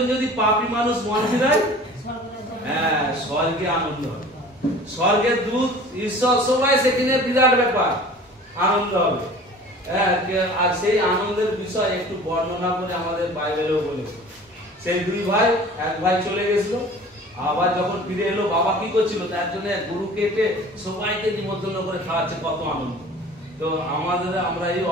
একজন যদি পাপী মানুষ মন ফিরায়, হ্যাঁ, স্বর্গে আনন্দ হবে, স্বর্গের দূত ঈশ্বর সবাই সেখানে বিরাট ব্যাপার, আনন্দ হবে। হ্যাঁ, আর সেই আনন্দের বিষয় একটু বর্ণনা করে আমাদের বাইবেলেও বলেছে। সেই দুই ভাই, এক ভাই চলে গেছিল, আবার যখন ফিরে এলো বাবা কি করছিল, তার জন্য গরু কেটে সবাইকে নিমন্ত্রণ করে খাওয়াচ্ছে, কত আনন্দ। তো আমরা এই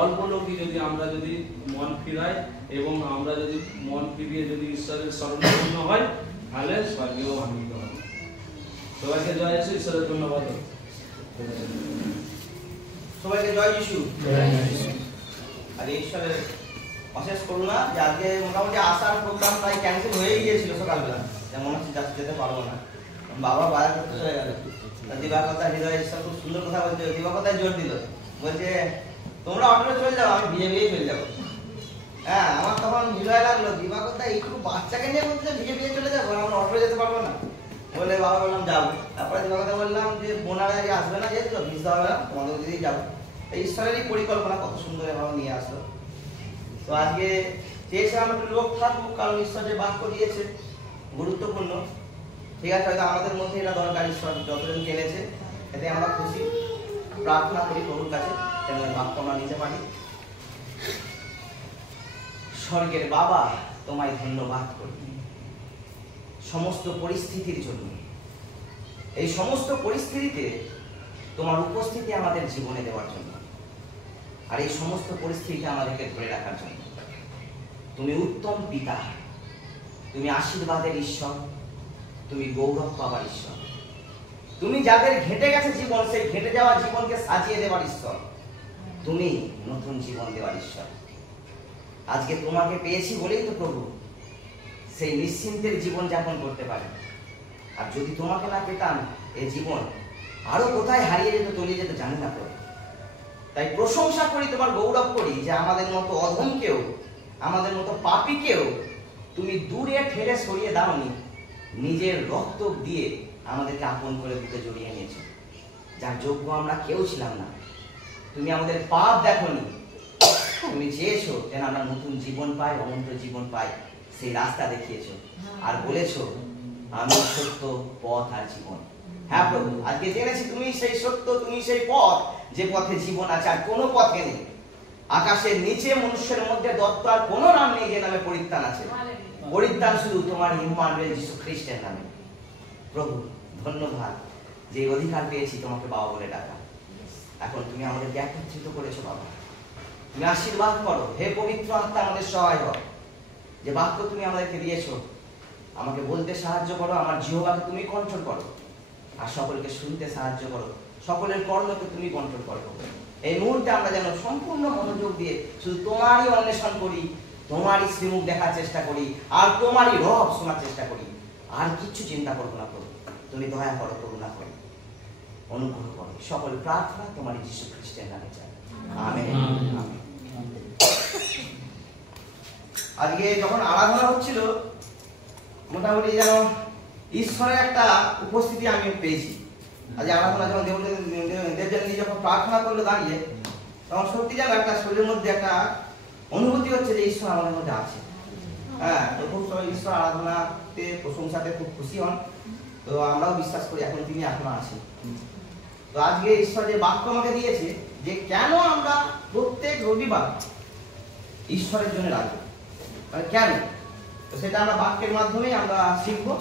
অল্প লোকই যদি আমরা যদি মন ফিরাই এবং আমরা যদি মন ফিরিয়ে যদি ঈশ্বরের শরণাপন্ন হয়, তাহলে স্বর্গেও আনন্দ হবে। সবাইকে জয় যিশু, ঈশ্বরের ধন্যবাদ। সবাইকে জয় যিশু। আর ঈশ্বরের অশেষ করুণা যে আজকে মোটামুটি আসার প্রোগ্রাম প্রায় ক্যান্সেল হয়ে গিয়েছিল সকালবেলা, যেমন হচ্ছে যেতে পারবো না, বাবা বাজার করতে চলে গেল। দিবাকতা হৃদয় ঈশ্বর খুব সুন্দর কথা বলছে, দিবাকতায় জোর দিল, বলছে তোমরা অটোতে চলে যাও, আমি ভিজে ভিজে চলে যাবো। হ্যাঁ, আমার তখন হৃদয় লাগলো, দিবাকতা একটু বাচ্চাকে নিয়ে বলছে ভিজে ভিজে চলে যাবো, আমরা অটোতে যেতে পারবো না। বলে বাবা বললাম যাবো। তারপরে দিবাকতা বললাম যে বোনারা আসবে না, যেহেতু ভিজতে হবে না, তোমাদের দিদি যাবো। ঈশ্বরেরই পরিকল্পনা কত সুন্দর এভাবে নিয়ে আসলো। তো আজকে চেয়েছিলাম একটু লোক থাকুক, কারণ ঈশ্বর যে বাক্য দিয়েছে গুরুত্বপূর্ণ। ঠিক আছে, হয়তো আমাদের মধ্যে এটা দরকার, ঈশ্বর যতদিন জেনেছে এতে আমরা খুশি। প্রার্থনা করি প্রভুর কাছে যেন বাক্য আমরা নিতে পারি। স্বর্গের বাবা, তোমায় ধন্যবাদ করি সমস্ত পরিস্থিতির জন্য। এই সমস্ত পরিস্থিতিতে তোমার উপস্থিতি আমাদের জীবনে দেওয়ার জন্য, আর এই সমস্ত পরিস্থিতিতে আমাদেরকে ধরে রাখার জন্য। তুমি উত্তম পিতা, তুমি আশীর্বাদের ঈশ্বর, তুমি গৌরব পাবার ঈশ্বর, তুমি যাদের ঘেটে গেছে জীবন, সেই ঘেটে যাওয়া জীবনকে সাজিয়ে দেওয়ার ঈশ্বর, তুমি নতুন জীবন দেওয়ার ঈশ্বর। আজকে তোমাকে পেয়েছি বলেই তো প্রভু সেই নিশ্চিন্তের জীবন যাপন করতে পারে। আর যদি তোমাকে না পেতাম, এই জীবন আরো কোথায় হারিয়ে যেত, তলিয়ে যেত জানি না প্রভু। তাই প্রশংসা করি, তোমার গৌরব করি যে আমাদের মতো অধমকেও, আমাদের মতো পাপীকেও তুমি দূরে ঠেলে সরিয়ে দাওনি, নিজের রক্ত দিয়ে আমাদেরকে আপন করে বুকে জড়িয়ে নিয়েছো, যার যোগ্য আমরা কেউ ছিলাম না। তুমি আমাদের পাপ দেখোনি, তুমি চেয়েছো যেন আমরা নতুন জীবন পাই, অনন্ত জীবন পাই, সেই রাস্তা দেখিয়েছো আর বলেছো আমি সত্য, পথ আর জীবন। হ্যাঁ প্রভু, আজকে জেনেছি তুমি সেই সত্য, তুমি সেই পথ, যে পথে জীবন আছে, আর কোনো পথে নেই। আকাশের নিচে মনুষ্যের মধ্যে দত্ত আর কোনো নাম নেই যে নামে পরিত্রাণ আছে। পরিত্রাণ শুধু তোমার ইম্মানুয়েল যীশু খ্রিস্টের নামে। প্রভু ধন্যবাদ যে অধিকার পেয়েছি তোমাকে বাবা বলে ডাকা। এখন তুমি আমাদেরকে একত্রিত করেছো বাবা, তুমি আশীর্বাদ করো। হে পবিত্র আত্মা, আমাদের সহায় হও। যে বাক্য তুমি আমাদেরকে দিয়েছো, আমাকে বলতে সাহায্য করো, আমার জিহ্বাকে তুমি কন্ট্রোল করো, আর সকলকে শুনতে সাহায্য করো, সকলের কর্ণকে তুমি কন্ট্রোল করো। এই মুহূর্তে আমরা যেন সম্পূর্ণ মনোযোগ দিয়ে শুধু তোমারই অন্বেষণ করি, তোমারই শ্রীমুখ দেখার চেষ্টা করি, আর তোমারই রব শোনার চেষ্টা করি, আর কিচ্ছু চিন্তা করবো না প্রভু। তুমি দয়া করো, করুণা করো, অনুগ্রহ করো। সকল প্রার্থনা তোমারই যীশু খ্রিস্টের নামে চাই, আমেন। আজকে যখন আরাধনা হচ্ছিল, মোটামুটি যেন ঈশ্বরের একটা উপস্থিতি আমি পেয়েছি। আজ আরাধনা যখন দেবজানী যখন প্রার্থনা করলো দাঁড়িয়ে, তখন সত্যি যেন একটা শরীরের মধ্যে একটা অনুভূতি হচ্ছে যে ঈশ্বর আমাদের মধ্যে আছে। হ্যাঁ, তো খুব সবাই ঈশ্বর আরাধনাতে, প্রশংসাতে খুব খুশি হন। তো আমরাও বিশ্বাস করি এখন তিনি এখনো আছেন। তো আজকে ঈশ্বর যে বাক্য আমাকে দিয়েছে যে কেন আমরা প্রত্যেক রবিবার ঈশ্বরের জন্য রাখবো, কেন, তো সেটা আমরা বাক্যের মাধ্যমে আমরা শিখবো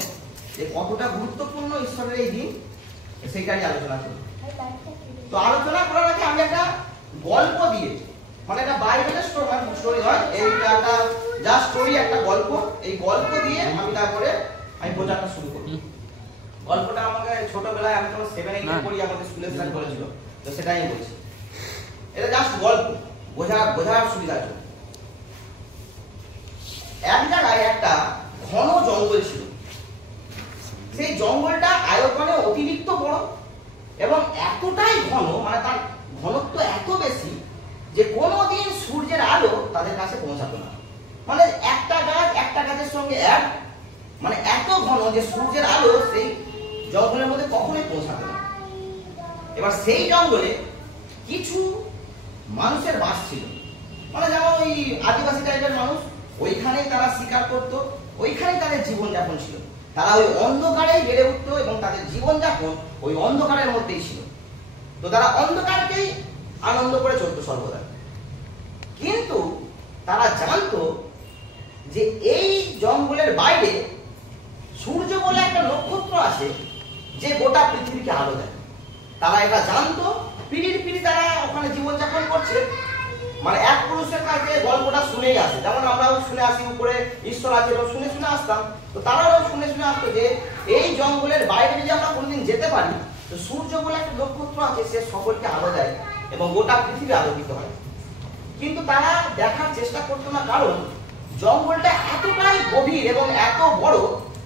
যে কতটা গুরুত্বপূর্ণ ঈশ্বরের এই দিন, সেইটাই আলোচনা করব। তো আলোচনা করার আগে আমি একটা গল্প দিয়ে, মানে একটা বাইবেলের স্টোরি হয়, এইটা একটা যা স্টোরি, একটা গল্প, এই গল্প দিয়ে আমি তারপরে বোঝাটা শুরু করব। গল্পটা আমাকে ছোটবেলায় আমি যখন 7-8 পড়ি আমাদের স্কুলে স্যার বলেছিল, তো সেটাই আমি বলছি। এটা জাস্ট গল্প, বোঝার সুবিধার জন্য। এক জায়গায় একটা ঘন জঙ্গল ছিল। সেই জঙ্গলটা আয়তনে অতিরিক্ত বড় এবং এতটাই ঘন, মানে তার ঘনত্ব এত বেশি যে কোনোদিন সূর্যের আলো তাদের কাছে পৌঁছাতো না। মানে একটা গাছ একটা গাছের সঙ্গে এক, মানে এত ঘন যে সূর্যের আলো সেই জঙ্গলের মধ্যে কখনোই পৌঁছাতো না। এবার সেই জঙ্গলে কিছু মানুষের বাস ছিল, মানে যেমন ওই আদিবাসী টাইপের মানুষ, ওইখানেই তারা শিকার করতো, ওইখানেই তাদের জীবনযাপন ছিল। তারা ওই অন্ধকারেই বেড়ে উঠতো এবং তাদের জীবনযাপন ওই অন্ধকারের মধ্যেই ছিল। তো তারা অন্ধকারকেই আনন্দ করে চলতো সর্বদা। কিন্তু তারা জানতো যে এই জঙ্গলের বাইরে সূর্য বলে একটা নক্ষত্র আছে যে গোটা পৃথিবীকে আলো দেয়। তারা এটা জানতো, পিড়ি তারা ওখানে জীবনযাপন করছে। মানে এক পুরুষের কাছে গল্পটা শুনেই আসে, যেমন আমরাও শুনে আসি উপরে ঈশ্বর আছে, শুনে শুনে আসতাম। তো তারাও শুনে শুনে আসতো যে এই জঙ্গলের বাইরে যদি আমরা কোনোদিন যেতে পারি, তো সূর্য বলে একটা নক্ষত্র আছে, সে সকলকে আলো দেয় এবং গোটা পৃথিবী আলোকিত হয়। কিন্তু তারা দেখার চেষ্টা করতো না, কারণ জঙ্গলটা এতটাই গভীর এবং এত বড়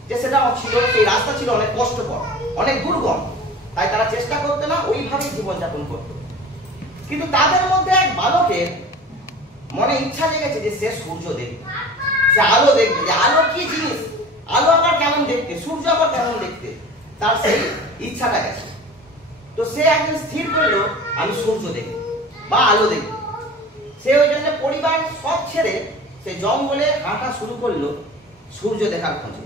যে সেটা ছিল, সেই রাস্তা ছিল অনেক কষ্টকর, অনেক দুর্গম। তাই তারা চেষ্টা করতো না, ওইভাবেই জীবনযাপন করতো। কিন্তু তাদের মধ্যে এক বালকের মনে ইচ্ছা জেগেছে যে সে সূর্য দেখবে, সে আলো দেখবে, যে আলো কি জিনিস, আলো আবার কেমন দেখতে, সূর্য আবার কেমন দেখতে, তার সেই ইচ্ছাটা গেছে। তো সে একদিন স্থির করলো আমি সূর্য দেখব বা আলো দেখব। সে ওই জন্য পরিবার সব ছেড়ে সে জঙ্গলে হাঁটা শুরু করলো সূর্য দেখার খোঁজে।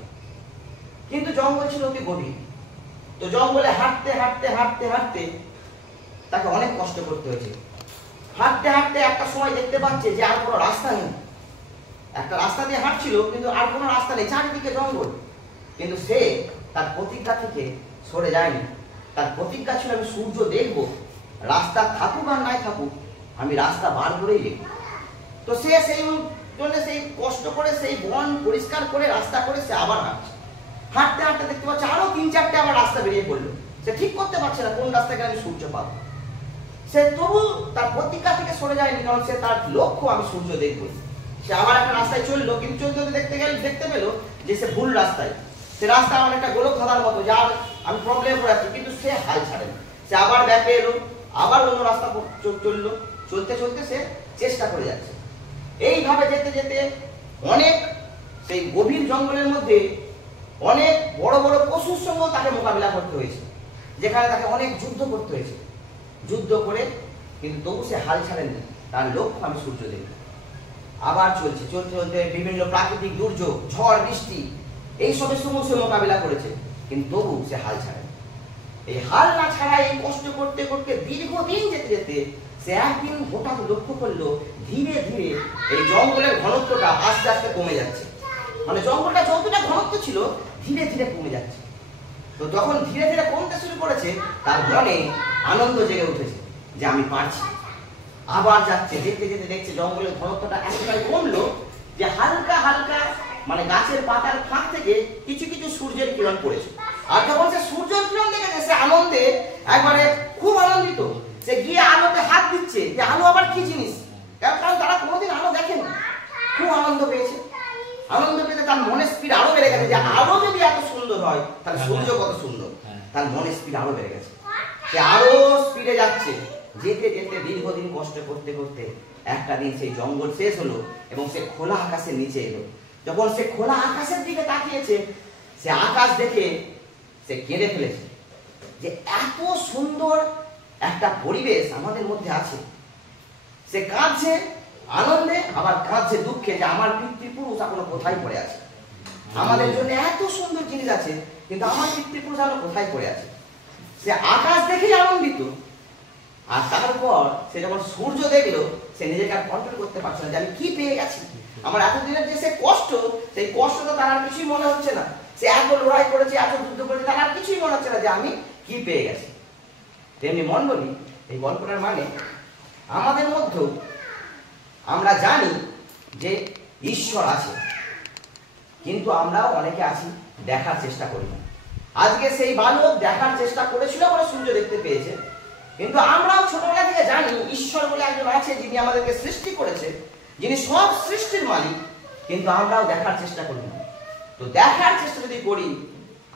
কিন্তু জঙ্গল ছিল অতি গভীর। তো জঙ্গলে হাঁটতে হাঁটতে হাঁটতে হাঁটতে তাকে অনেক কষ্ট করতে হয়েছে। হাঁটতে হাঁটতে একটা সময় দেখতে পাচ্ছে যে আর কোনো রাস্তা নেই। একটা রাস্তা দিয়ে হাঁটছিল কিন্তু আর কোনো রাস্তা নেই, চারিদিকে জঙ্গল। কিন্তু সে তার প্রতিজ্ঞা থেকে সরে যায়নি। তার প্রতিজ্ঞা ছিল আমি সূর্য দেখব, রাস্তা থাকুক আর নাই থাকুক, আমি রাস্তা বার করেই দেখব। তো সে সেই জন্য সেই কষ্ট করে সেই বন পরিষ্কার করে রাস্তা করে সে আবার হাঁটছে। হাঁটতে হাঁটতে দেখতে পাচ্ছে আরো 3-4টে আবার রাস্তা বেরিয়ে পড়লো। সে ঠিক করতে পারছে না কোন রাস্তায় আমি সূর্য পাবো। সে তবু তার প্রতিজ্ঞা থেকে সরে যায়নি, কারণ সে তার লক্ষ্য আমি সূর্য দেখবো। সে আবার একটা রাস্তায় চললো, কিন্তু চলতে দেখতে পেলো যে সে ভুল রাস্তায়। সে রাস্তা অনেকটা গোলক ধাঁধার মতো, যার আমি প্রবলেম করে আছি, কিন্তু সে হাল ছাড়ে না। সে আবার ব্যাকে এলো, আবার অন্য রাস্তা চললো। চলতে চলতে সে চেষ্টা করে যাচ্ছে। এইভাবে যেতে যেতে অনেক সেই গভীর জঙ্গলের মধ্যে অনেক বড় বড় পশুর সঙ্গেও তাকে মোকাবিলা করতে হয়েছে, যেখানে তাকে অনেক যুদ্ধ করতে হয়েছে। যুদ্ধ করে কিন্তু তবু সে হাল ছাড়েননি, তার লক্ষ্য আমি সূর্য দেখব। আবার চলছে, চলতে চলতে বিভিন্ন প্রাকৃতিক দুর্যোগ, ঝড় বৃষ্টি, এইসবের সঙ্গে সে মোকাবিলা করেছে, কিন্তু তবু সে হাল ছাড়ে। এই হাল না ছাড়া এই কষ্ট করতে করতে দীর্ঘদিন যেতে যেতে সে একদিন হঠাৎ লক্ষ্য করলো ধীরে ধীরে এই জঙ্গলের ঘনত্বটা আস্তে আস্তে কমে যাচ্ছে। মানে জঙ্গলটা যতটা ঘনত্ব ছিল ধীরে ধীরে কমে যাচ্ছে। তো যখন ধীরে ধীরে কমতে শুরু করেছে, তার মনে আনন্দ জেগে উঠেছে যে আমি পারছি। আবার যাচ্ছে, দেখতে যেতে দেখছে জঙ্গলের ঘনত্বটা এতটাই কমলো যে হালকা হালকা মানে গাছের পাতার ফাঁক থেকে কিছু কিছু সূর্যের কিরণ পড়েছে। আর যখন সে সূর্যের কিরণ দেখেছে, সে আনন্দে একবারে খুব আনন্দিত। সে গিয়ে আলোতে হাত দিচ্ছে যে আলো আবার কি জিনিস, কারণ তারা কোনোদিন আলো দেখেনি। খুব আনন্দ পেয়েছে। আনন্দ পেতে তার মনের স্পিড আরো বেড়ে গেছে, যে আলো যদি এত সুন্দর হয় তাহলে সূর্য কত সুন্দর। তার মনের স্পিড আরো বেড়ে গেছে, সে আরো স্পিডে যাচ্ছে। যেতে যেতে দীর্ঘদিন কষ্ট করতে করতে একটা দিন সেই জঙ্গল শেষ হলো এবং সে খোলা আকাশের নিচে এলো। যখন সে খোলা আকাশের দিকে তাকিয়েছে, সে আকাশ দেখে সে কেঁদে ফেলেছে যে এত সুন্দর একটা পরিবেশ আমাদের মধ্যে আছে। সে কাঁদছে আনন্দে, আবার কাঁদছে দুঃখে যে আমার পিতৃপুরুষ এখনো কোথায় পড়ে আছে। আমাদের জন্য এত সুন্দর জিনিস আছে, কিন্তু আমার পিতৃপুরুষ এখনো কোথায় পড়ে আছে। সে আকাশ দেখেই আনন্দিত। আর তারপর সে যখন সূর্য দেখলো, সে নিজেকে আর কন্ট্রোল করতে পারছে না যে আমি কি পেয়ে গেছি। আমার এতদিনের যে সে কষ্ট, সেই কষ্ট তো তার আর কিছুই মনে হচ্ছে না। সে এত লড়াই করেছে, এত যুদ্ধ করেছে, তার আর কিছুই মনে হচ্ছে না যে আমি কি পেয়ে গেছি। তেমনি মণ্ডলী, এই গল্পটার মানে আমাদের মধ্যেও আমরা জানি যে ঈশ্বর আছে, কিন্তু আমরাও অনেকে আছি দেখার চেষ্টা করি না। আজকে সেই বালক দেখার চেষ্টা করেছিল বলে সূর্য দেখতে পেয়েছে, কিন্তু আমরাও ছোটবেলা থেকে জানি ঈশ্বর বলে একজন আছে যিনি আমাদেরকে সৃষ্টি করেছে, যিনি সব সৃষ্টির মালিক, কিন্তু আমরাও দেখার চেষ্টা করি না। তো দেখার চেষ্টা যদি করি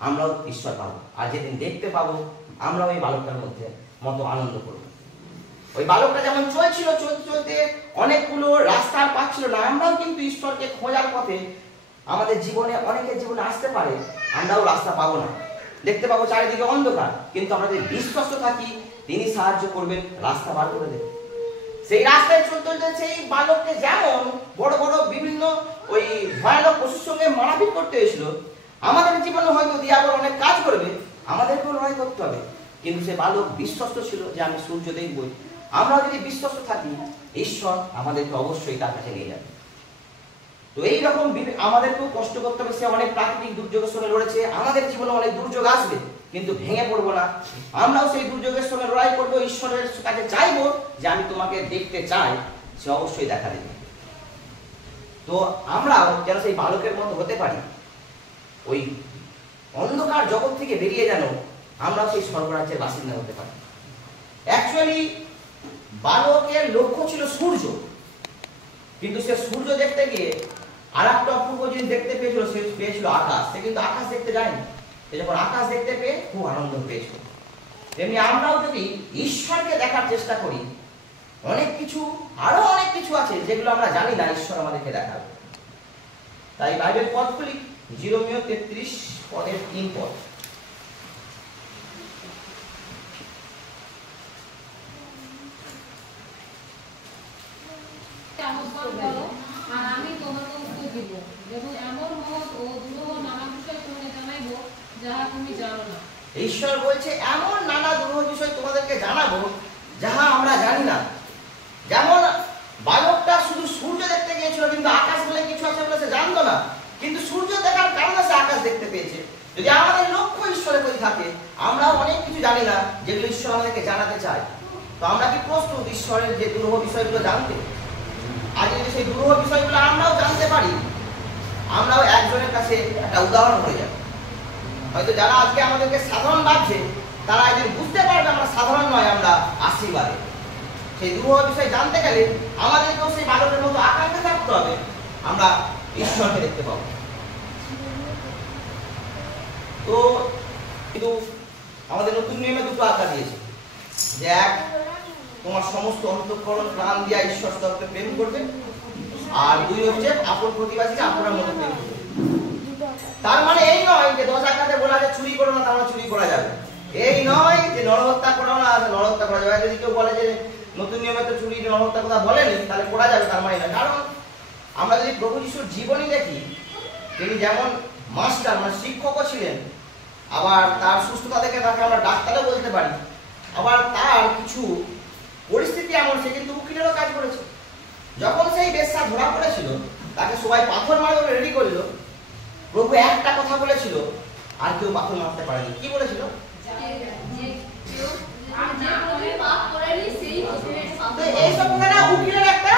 আমরাও ঈশ্বর পাবো, আর যেদিন দেখতে পাবো আমরাও এই বালকটার মধ্যে মতো আনন্দ করব। ওই বালকটা যেমন চলছিল, চলতে চলতে অনেকগুলো রাস্তা পাচ্ছিল না, আমরাও কিন্তু ঈশ্বরকে খোঁজার পথে আমাদের জীবনে অনেকের জীবনে আসতে পারে, আমরাও রাস্তা পাবো না, দেখতে পাবো চারিদিকে অন্ধকার, কিন্তু আমরা যদি বিশ্বস্ত থাকি তিনি সাহায্য করবেন, রাস্তা বার করে দেবেন। সেই রাস্তায় চলতে চলতে সেই বালককে যেমন বড় বড় বিভিন্ন ওই ভয়ানক পশুর সঙ্গে মারাপিট করতে হয়েছিল, আমাদের জীবনে হয়তো দিয়াবল অনেক কাজ করবে, আমাদেরকেও লড়াই করতে হবে, কিন্তু সে বালক বিশ্বস্ত ছিল যে আমি সূর্য দেখবই। আমরা যদি বিশ্বস্ত থাকি, ঈশ্বর আমাদেরকে অবশ্যই তার কাছে নিয়ে যাবে। তো এইরকম আমাদেরকেও কষ্ট করতে হবে। সে অনেক প্রাকৃতিক দুর্যোগের সঙ্গে লড়েছে, আমাদের জীবনে অনেক দুর্যোগ আসবে, কিন্তু ভেঙে পড়বো না। আমরাও সেই দুর্যোগের সঙ্গে লড়াই করবো, ঈশ্বরের কাছে চাইবো যে আমি তোমাকে দেখতে চাই, সে অবশ্যই দেখা দেবে। তো আমরাও যেন সেই বালকের মতো হতে পারি, ওই অন্ধকার জগৎ থেকে বেরিয়ে যেন আমরাও সেই স্বর্গরাজ্যের বাসিন্দা হতে পারি। অ্যাকচুয়ালি বালকের লক্ষ্য ছিল সূর্য, কিন্তু সে সূর্য দেখতে গিয়ে আর একটা অপূর্ব জিনিস দেখতে পেয়েছিল, সে পেয়েছিল আকাশ। সে কিন্তু আকাশ দেখতে যায়নি, সে যখন আকাশ দেখতে পেয়ে খুব আনন্দ পেয়েছিল। তেমনি আমরাও যদি ঈশ্বরকে দেখার চেষ্টা করি, আরো অনেক কিছু আছে যেগুলো আমরা জানি না, ঈশ্বর আমাদেরকে দেখাবে। তাই বাইবেল পদ খুলি, জিরোমীয় 33 পদের 3 পদ। আর আমি তোমাকে উত্তর দিব এবং এমন মহৎ ও দুরূহ নানা বিষয় তোমাকে জানাইব যাহা তুমি জানো না। ঈশ্বর বলছে এমন নানা দুরূহ বিষয় তোমাদেরকে জানাবো যাহা আমরা জানি না। যেমন বালকটা শুধু সূর্য দেখতে গিয়েছিল, কিন্তু আকাশ বলে কিছু আছে বলে সে জানতো না, কিন্তু সূর্য দেখার কারণে সে আকাশ দেখতে পেয়েছে। যদি আমাদের লক্ষ্য ঈশ্বরের প্রতি থাকে, আমরাও অনেক কিছু জানি না যেগুলো ঈশ্বর আমাদেরকে জানাতে চায়। তো আমরা কি প্রস্তুত ঈশ্বরের যে দুরূহ বিষয়গুলো জানতে? আজ যদি সেই দুরূহ বিষয়গুলো আমরাও জানতে পারি, আমরাও একজনের কাছে একটা উদাহরণ হয়ে যাবে। হয়তো যারা আজকে আমাদেরকে সাধারণ ভাবছে, তারা একদিন বুঝতে পারবে আমরা সাধারণ নয়, আমরা আশীর্বাদে। সেই দুরূহ বিষয় জানতে গেলে আমাদেরকেও সেই বালকের মতো আকাঙ্ক্ষা থাকতে হবে, আমরা ঈশ্বরকে দেখতে পাবো। তো কিন্তু আমাদের নতুন নিয়মে দুটো আজ্ঞা দিয়েছে, যে এক, তোমার সমস্ত অন্তঃকরণ প্রাণ দিয়া ঈশ্বর তত্ত্বে প্রেম করবে, আর দুই হচ্ছে আপন প্রতিবাসীকে আপনার মনে প্রেম করবে। তার মানে এই নয় যে 10 আজ্ঞাতে বলা আছে চুরি করো না, তাহলে চুরি করা যাবে। এই নয় যে নরহত্যা করো না, নরহত্যা করা যাবে। যদি কেউ বলে যে নতুন নিয়মে তো চুরি নরহত্যা কথা বলেনি, তাহলে করা যাবে, তার মানে না। কারণ আমরা যদি প্রভু যিশুর জীবনী দেখি, তিনি যেমন মাস্টার মানে শিক্ষকও ছিলেন, আবার তার সুস্থতা দেখে তাকে আমরা ডাক্তারও বলতে পারি, আবার তার কিছু পরিস্থিতি এমন সে কিন্তু উকিলেরও কাজ করেছে। যখন সেই বেশ্যা ধরা পড়েছিল, তাকে সবাই পাথর মারতে রেডি করলো, প্রভু একটা কথা বলেছিল, আর কেউ পাথর মারতে পারেনি। কি বলেছিল? এইসব কথাটা উকিলের একটা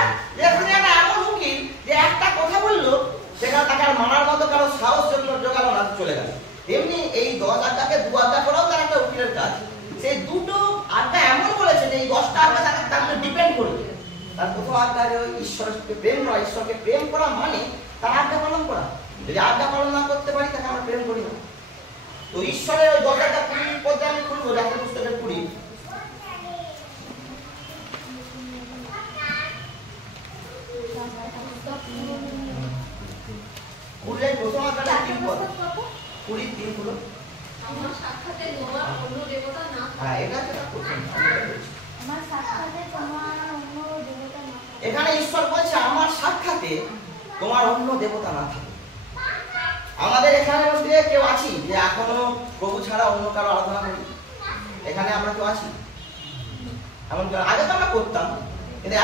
এমন উকিল যে একটা কথা বললো, সেখানে তাকে আর মানার মতো কারো সাহস জোগালো না, চলে গেল। এমনি এই 10 আজ্ঞাকে 2 আজ্ঞা করাও তার একটা উকিলের কাজ। সেই দুটো আজ্ঞা এমন বলেছে যে এই 10টা আজ্ঞা তার উপর ডিপেন্ড করবে। তার প্রথম আজ্ঞা যে ঈশ্বরকে প্রেম করা, ঈশ্বরকে প্রেম করা মানে তার আজ্ঞা পালন করা। যদি আজ্ঞা পালন না করতে পারি, তাকে আমরা প্রেম করি না। তো ঈশ্বরের ওই 10টা 20 পদে আমি খুলবো, জাতীয় পুস্তকের 20 প্রথম আজ্ঞাটা 3 পদ, 20-3 হলো। আমার সাক্ষাতে তোমার অন্য দেবতা না থাকে। হ্যাঁ, এটা প্রথম। আমার সাক্ষাতে তোমার অন্য দেবতা না থাকে। এখানে ঈশ্বর বলছে আমার সাক্ষাতে তোমার অন্য দেবতা না থাকে। আমাদের এখানে মধ্যে কেউ আছি যে এখনো প্রভু ছাড়া অন্য কারো আরাধনা করি? এখানে আমরা কেউ আছি? এমন আগে তো আমরা করতাম, কিন্তু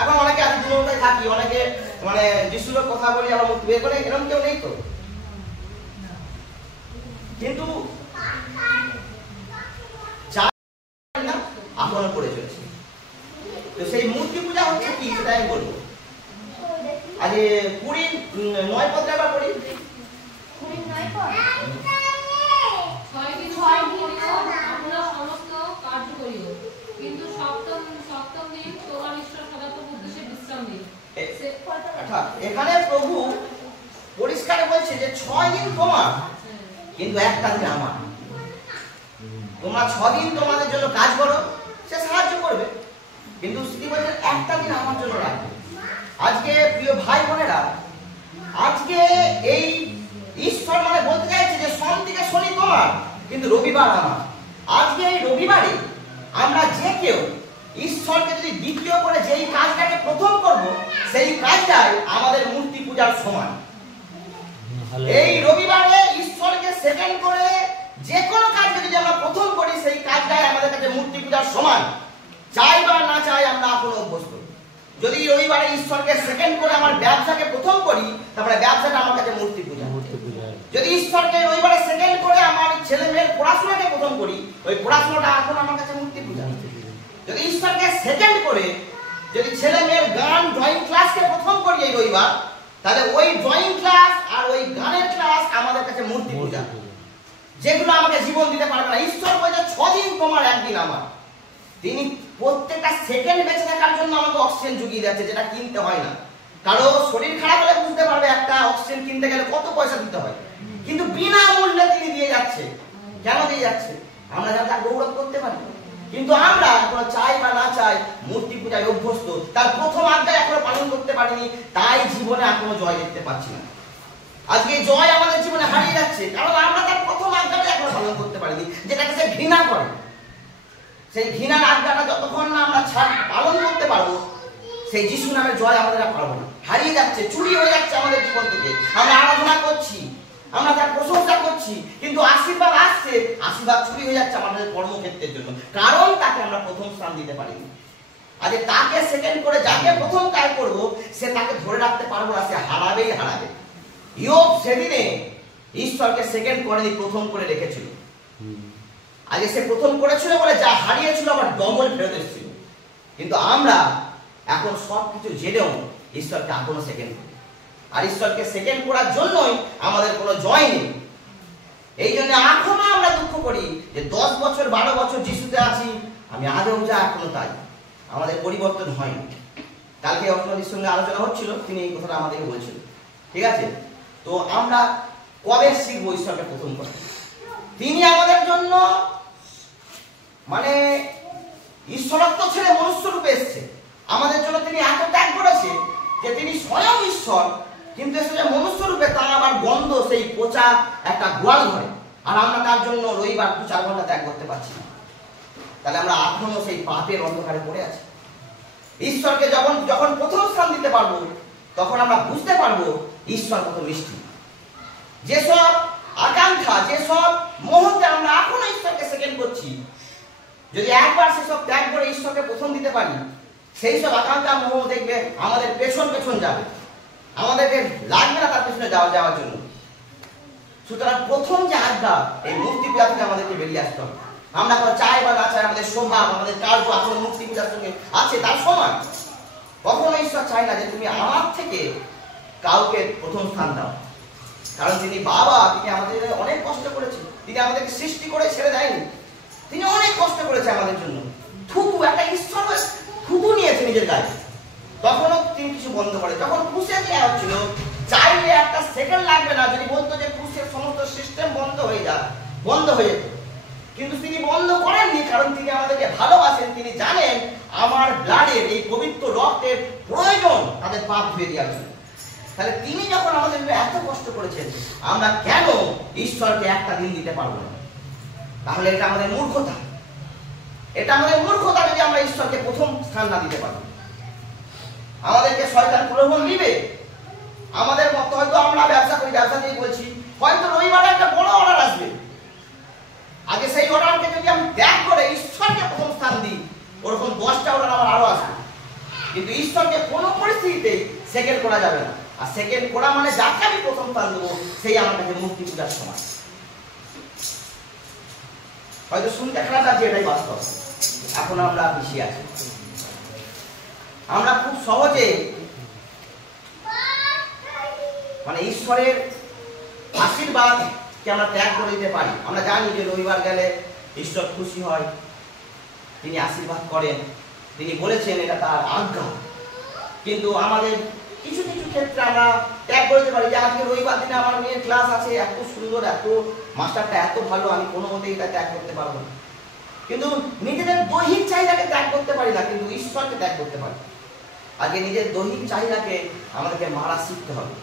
এখন অনেকে আছে দূরতায় থাকি, অনেকে মানে যিশুর কথা বলি, আবার মুখ বের করে, এরকম কেউ নেই তো। কিন্তু এখনো করে চলেছে। তো সেই মূর্তি পূজা হচ্ছে কি, সেটা আমি বলবো। আজ 20-9 পদটা আবার পড়ি। 20-9 পদ। 6 দিন আমরা সমস্ত কার্য করিও, কিন্তু সপ্তম দিন তোমার ঈশ্বর সদাপ্রভু উদ্দেশ্যে বিশ্রাম দিন। এখানে প্রভু পরিষ্কার বলছে যে 6 দিন তোমার, কিন্তু একটা দিন আমার। তোমরা 6 দিন তোমাদের জন্য কাজ করো, সে সাহায্য করবে, কিন্তু তিনি বলছেন একটা দিন আমার জন্য রাখবে। আজকে প্রিয় ভাই বোনেরা, আজকে এই ঈশ্বর মানে বলতে চাইছে যে সোম থেকে শনি তোমার, কিন্তু রবিবার আমার। আজকে এই রবিবারে আমরা যে কেউ ঈশ্বরকে যদি দ্বিতীয় করে যেই কাজটাকে প্রথম করব, সেই কাজটাই আমাদের মূর্তি পূজার সমান। এই রবিবারে ঈশ্বরকে সেকেন্ড করে যে কোনো কাজকে যদি আমরা প্রথম করি সেই কাজটাই আমাদের কাছে মূর্তি পূজার সমান। চাই বা না চাই আমরা এখনো অভ্যস্ত। যদি রবিবারে ঈশ্বরকে সেকেন্ড করে আমার ব্যবসাকে প্রথম করি, তারপরে ব্যবসাটা আমার কাছে মূর্তি পূজা। যদি ঈশ্বরকে রবিবারে সেকেন্ড করে আমার ছেলে মেয়ের পড়াশোনাকে প্রথম করি, ওই পড়াশোনাটা এখন আমার কাছে মূর্তি পূজা। যদি ঈশ্বরকে সেকেন্ড করে যদি ছেলে মেয়ের গান ড্রয়িং ক্লাসকে প্রথম করি এই রবিবার, তাহলে ওই ড্রয়িং ক্লাস আর ওই গানের ক্লাস আমাদের কাছে মূর্তি পূজা, যেগুলো আমাকে জীবন দিতে পারবে না। ঈশ্বর বলছে 6 দিন তোমার, 1 দিন আমার। তিনি প্রত্যেকটা সেকেন্ড বেঁচে থাকার জন্য আমাকে অক্সিজেন জুগিয়ে যাচ্ছে, যেটা কিনতে হয় না। কারো শরীর খারাপ হলে বুঝতে পারবে একটা অক্সিজেন কিনতে গেলে কত পয়সা দিতে হয়, কিন্তু বিনামূল্যে তিনি দিয়ে যাচ্ছে। কেন দিয়ে যাচ্ছে? আমরা যাতে তার গৌরব করতে পারি। কিন্তু আমরা এখনো চাই বা না চাই মূর্তি পূজায় অভ্যস্ত। তার প্রথম আজ্ঞা এখনো পালন করতে পারিনি, তাই জীবনে এখনো জয় দেখতে পাচ্ছি না। আজকে জয় আমাদের জীবনে হারিয়ে যাচ্ছে, কারণ আমরা তার প্রথম আজ্ঞাটা এখনো পালন করতে পারিনি, যেটাকে সে ঘৃণা করে। সেই ঘৃণার আজ্ঞাটা যতক্ষণ না আমরা পালন করতে পারবো, সেই যিশু নামের জয় আমাদের পারবো না। হারিয়ে যাচ্ছে, চুরি হয়ে যাচ্ছে আমাদের জীবন থেকে। আমরা আরাধনা করছি, আমরা তার প্রশংসা করছি, কিন্তু আশীর্বাদ আসছে, আশীর্বাদ চুরি হয়ে যাচ্ছে আমাদের কর্মক্ষেত্রের জন্য, কারণ তাকে আমরা প্রথম স্থান দিতে পারিনি। আজ তাকে সেকেন্ড করে যাকে প্রথম কাজ করব, সে তাকে ধরে রাখতে পারবো না, সে হারাবেই হারাবে। ইয়োব সেদিনে ঈশ্বরকে সেকেন্ড করে প্রথম করে রেখেছিল। আগে সে প্রথম করেছিল বলে যা হারিয়েছিল আবার ডবল ফেরত এসেছিল। কিন্তু আমরা এখন সবকিছু জেনেও ঈশ্বরকে এখনো সেকেন্ড করি, আর ঈশ্বরকে সেকেন্ড করার জন্যই আমাদের কোনো জয় নেই। এই জন্য এখনো আমরা দুঃখ করি যে 10 বছর 12 বছর যিশুতে আছি, আমি আজও যা এখনো তাই, আমাদের পরিবর্তন হয়নি। কালকে অর্থনীতির সঙ্গে আলোচনা হচ্ছিল, তিনি এই কথাটা আমাদেরকে বলছিলেন। ঠিক আছে, তো আমরা কবে শিখবো ঈশ্বরকে প্রথম করে? তিনি আমাদের জন্য মানে ঈশ্বরত্ব ছেড়ে মনুষ্য রূপে এসেছে। আমাদের জন্য তিনি এত ত্যাগ করেছে যে তিনি স্বয়ং ঈশ্বর, কিন্তু এসেছে মনুষ্য রূপে, তা আবার গন্ধ সেই পচা একটা গোয়াল ঘরে। আর আমরা তার জন্য রবিবার 2-4 ঘন্টা ত্যাগ করতে পারছি না। তাহলে আমরা এখনো সেই পাপের অন্ধকারে পড়ে আছি। ঈশ্বরকে যখন প্রথম স্থান দিতে পারবো, তখন আমরা বুঝতে পারবো ঈশ্বর কত মিষ্টি। যেসব আকাঙ্ক্ষা, যেসব মুহূর্তে আমরা এখনো ঈশ্বরকে সেকেন্ড করছি, যদি একবার সেসব ত্যাগ করে ঈশ্বরকে প্রথম দিতে পারি, সেই সব আকাঙ্ক্ষা মোহ দেখবে আমাদের পেছন পেছন যাবে, আমাদেরকে লাগবে না তার পেছনে যাওয়ার জন্য। সুতরাং প্রথম যে আজ্ঞা, এই মূর্তি পূজা থেকে আমাদেরকে বেরিয়ে আসতে হবে। আমরা কোনো চাই বা না চাই, আমাদের স্বভাব, আমাদের কার্য এখন মূর্তি পূজার সঙ্গে আছে, তার সমান। কখনো ঈশ্বর চায় না যে তুমি আমার থেকে কাউকে প্রথম স্থান দাও, কারণ তিনি বাবা, তিনি আমাদের অনেক কষ্ট করেছেন। তিনি আমাদেরকে সৃষ্টি করে ছেড়ে দেয়নি, তিনি অনেক কষ্ট করেছে আমাদের জন্য। থুতু, একটা ঈশ্বর থুতু নিয়েছে নিজের গায়ে, তখনও তিনি কিছু বন্ধ করে। যখন ক্রুশে দেওয়া হচ্ছিল, চাইলে একটা সেকেন্ড লাগবে না, যদি বলতো যে ক্রুশের সমস্ত সিস্টেম বন্ধ হয়ে যাক, বন্ধ হয়ে যেত। কিন্তু তিনি বন্ধ করেননি, কারণ তিনি আমাদেরকে ভালোবাসেন। তিনি জানেন আমার ব্লাডের, এই পবিত্র রক্তের প্রয়োজন তাদের পাপ ধুয়ে দেওয়ার জন্য। তাহলে তিনি যখন আমাদের এত কষ্ট করেছেন, আমরা কেন ঈশ্বরকে একটা দিন দিতে পারবো না? তাহলে এটা আমাদের মূর্খতা। এটা আমাদের মূর্খতা যদি আমরা ঈশ্বরকে প্রথম স্থান না দিতে পারি। আমাদেরকে শয়তান প্রলোভন দিবে। আমাদের মতো হয়তো আমরা ব্যবসা করি, ব্যবসা দিয়ে বলছি হয়তো রবিবারে একটা বড় অর্ডার আসবে, আগে সেই অর্ডারকে যদি আমি ত্যাগ করে ঈশ্বরকে প্রথম স্থান দিই, ওরকম 10টা অর্ডার আমার আরো আসবে। কিন্তু ঈশ্বরকে কোনো পরিস্থিতিতে সেকেন্ড করা যাবে না। আর সেকেন্ড করা মানে যাকে আমি প্রথম স্থান দেবো, সেই আমার কাছে মূর্তি পূজার সময়। হয়তো শুনতে খারাপ লাগছে, এটাই বাস্তব। এখন আমরা পিছিয়ে আছি। আমরা খুব সহজে মানে ঈশ্বরের আশীর্বাদকে আমরা ত্যাগ করে দিতে পারি। আমরা জানি যে রবিবার গেলে ঈশ্বর খুশি হয়, তিনি আশীর্বাদ করেন, তিনি বলেছেন এটা তার আজ্ঞা। কিন্তু আমাদের কিছু কিছু ক্ষেত্রে আমরা ত্যাগ করে দিতে পারি, যে আজকে রবিবার দিনে আমার মেয়ের ক্লাস আছে, এত সুন্দর, এত মাস্টারটা এত ভালো, আমি কোনো মতেই এটা ত্যাগ করতে পারবো না। কিন্তু নিজেদের দৈহিক চাহিদাকে ত্যাগ করতে পারি না, কিন্তু ঈশ্বরকে ত্যাগ করতে পারি। আগে নিজের দৈহিক চাহিদাকে আমাদেরকে মারা শিখতে হবে,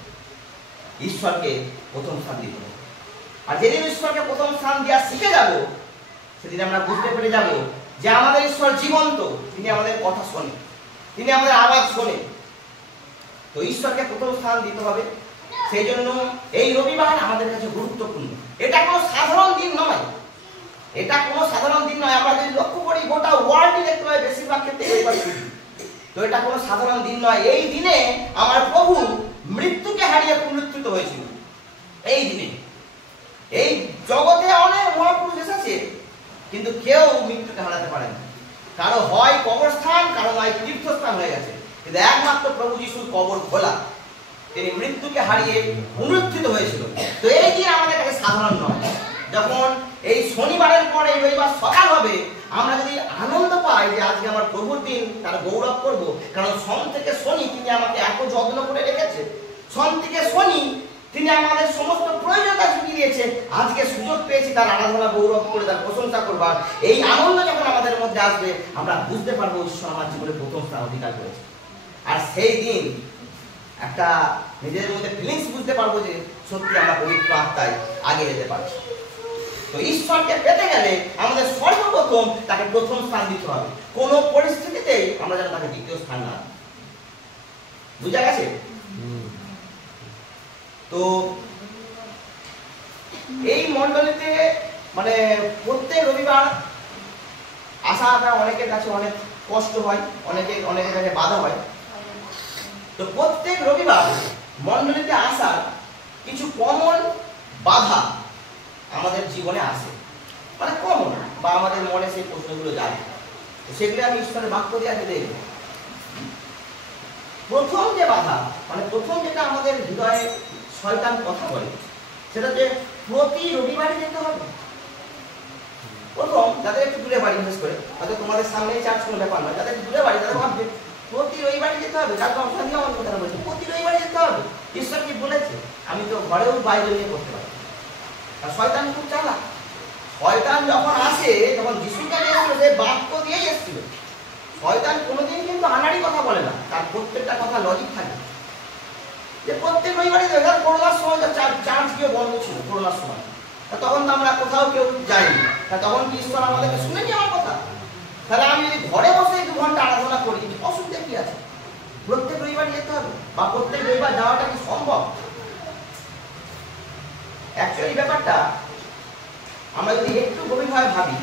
ঈশ্বরকে প্রথম স্থান দিতে হবে। আর যেদিন ঈশ্বরকে প্রথম স্থান দেওয়া শিখে যাব, সেদিন আমরা বুঝতে পেরে যাব যে আমাদের ঈশ্বর জীবন্ত, তিনি আমাদের কথা শোনে, তিনি আমাদের আওয়াজ শোনে। তো ঈশ্বরকে প্রথম স্থান দিতে হবে, সেই জন্য এই রবিবার আমাদের কাছে গুরুত্বপূর্ণ। এটা কোনো সাধারণ দিন নয়, এটা কোনো সাধারণ দিন নয়। আমরা যদি লক্ষ্য করি গোটা ওয়ার্ল্ডই দেখতে পাই বেশিরভাগ ক্ষেত্রে রবিবার ছুটি। তো এটা কোনো সাধারণ দিন নয়। এই দিনে আমার প্রভু মৃত্যুকে হারিয়ে পুনরুত্থিত হয়েছিল। এই দিনে এই জগতে অনেক মহাপুরুষ এসেছে, কিন্তু কেউ মৃত্যুকে হারাতে পারে না। কারো হয় কবরস্থান, কারো নয় তীর্থস্থান হয়ে গেছে, কিন্তু একমাত্র প্রভু যিশুর কবর খোলা। তিনি মৃত্যুকে হারিয়ে পুনরুত্থিত হয়েছিল। তো এই দিন আমাদের কাছে সাধারণ নয়। যখন এই শনিবারের পর এই রবিবার সকাল হবে, আমরা যদি আনন্দ পাই যে আজকে আমার প্রভুর দিন, তার গৌরব করব। কারণ সোম থেকে শনি তিনি আমাকে এত যত্ন করে রেখেছে। সোম থেকে শনি তিনি আমাদের সমস্ত প্রয়োজনটা জুগিয়ে দিয়েছে। আজকে সুযোগ পেয়েছি তার আরাধনা গৌরব করে তার প্রশংসা করবার। এই আনন্দ যখন আমাদের মধ্যে আসবে, আমরা বুঝতে পারবো ঈশ্বর আমার জীবনে প্রথম স্থান অধিকার করেছে। আর সেই দিন একটা নিজেদের মধ্যে ফিলিংস বুঝতে পারবো যে সত্যি আমরা পবিত্র আত্মায় আগে যেতে পারছি। তো ঈশ্বরকে পেতে গেলে আমাদের সর্বপ্রথম তাকে প্রথম স্থান দিতে হবে। কোনো পরিস্থিতিতেই আমরা যেন তাকে দ্বিতীয় স্থান না। বুঝা গেছে? তো এই মণ্ডলীতে মানে প্রত্যেক রবিবার আসাটা অনেকের কাছে অনেক কষ্ট হয়, অনেকের কাছে বাধা হয়। তো প্রত্যেক রবিবার মণ্ডলীতে আসার কিছু কমন বাধা আমাদের জীবনে আসে, মানে কমন, বা আমাদের মনে সেই প্রশ্নগুলো যায়। তো সেগুলো আমি ঈশ্বরের বাক্য দিয়ে আগে দেখব। প্রথম যে বাধা, মানে প্রথম যেটা আমাদের হৃদয়ে শয়তান কথা বলে, সেটা যে প্রতি রবিবারে যেতে হবে। প্রথম যাদের একটু দূরে বাড়ি, বিশেষ করে হয়তো তোমাদের সামনেই চার্চ কোনো ব্যাপার নয়, যাদের দূরে বাড়ি তারা ভাববে প্রতি রবিবারে যেতে হবে। যার অপশান আমার কথা বলছে প্রতি রবিবারে যেতে হবে। ঈশ্বর কি বলেছে? আমি তো ঘরেও বাইরে নিয়ে করতে পারি। আর শয়তান খুব চালাক। শয়তান যখন আসে, তখন যিশুকে এসেছিল সে বাক্য দিয়েই এসেছিল। শয়তান কোনোদিন কিন্তু আনাড়ি কথা বলে না, তার প্রত্যেকটা কথা লজিক থাকে। যে প্রত্যেক রবিবারে করোনার সময় চার্চ গিয়ে বন্ধ ছিল, করোনার সময়, তখন তো আমরা কোথাও কেউ যাইনি। তখন কি ঈশ্বর আমাদেরকে শুনেনি আমার কথা? তাহলে আমি যদি ঘরে বসে 2 ঘন্টা আরাধনা করি, অসুবিধা কি আছে? প্রত্যেক রবিবার যেতে হবে, বা প্রত্যেক রবিবার যাওয়াটা কি সম্ভব? অ্যাকচুয়ালি ব্যাপারটা আমরা যদি একটু গভীরভাবে ভাবি,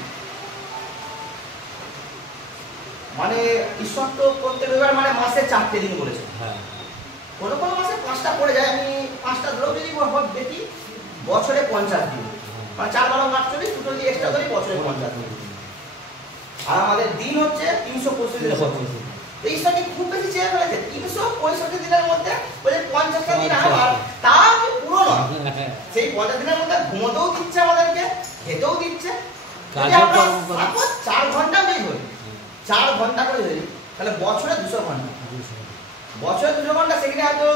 মানে ঈশ্বর তো প্রত্যেক রবিবার মানে মাসে 4টে দিন বলেছে। কোনো কোনো মাসে 5টা পড়ে যায়। আমি 5টা ধরেও যদি দেখি, বছরে 50 দিন, মানে 4 12 48, দুটো দিয়ে এক্সট্রা ধরি, বছরে 50 দিন। আর আমাদের দিন হচ্ছে 365 দিন। তো ঈশ্বর কি খুব বেশি চেয়ে ফেলেছে? 365 দিনের মধ্যে বলে 50টা দিন আমার, তা কি পুরো নয়। সেই 50 দিনের মধ্যে ঘুমোতেও দিচ্ছে, আমাদেরকে খেতেও দিচ্ছে। যদি আমরা 4 ঘন্টা বের হই, 4 ঘন্টা করে ধরি, তাহলে বছরে 200 ঘন্টা। বছরে 200 ঘন্টা, সেখানে হয়তো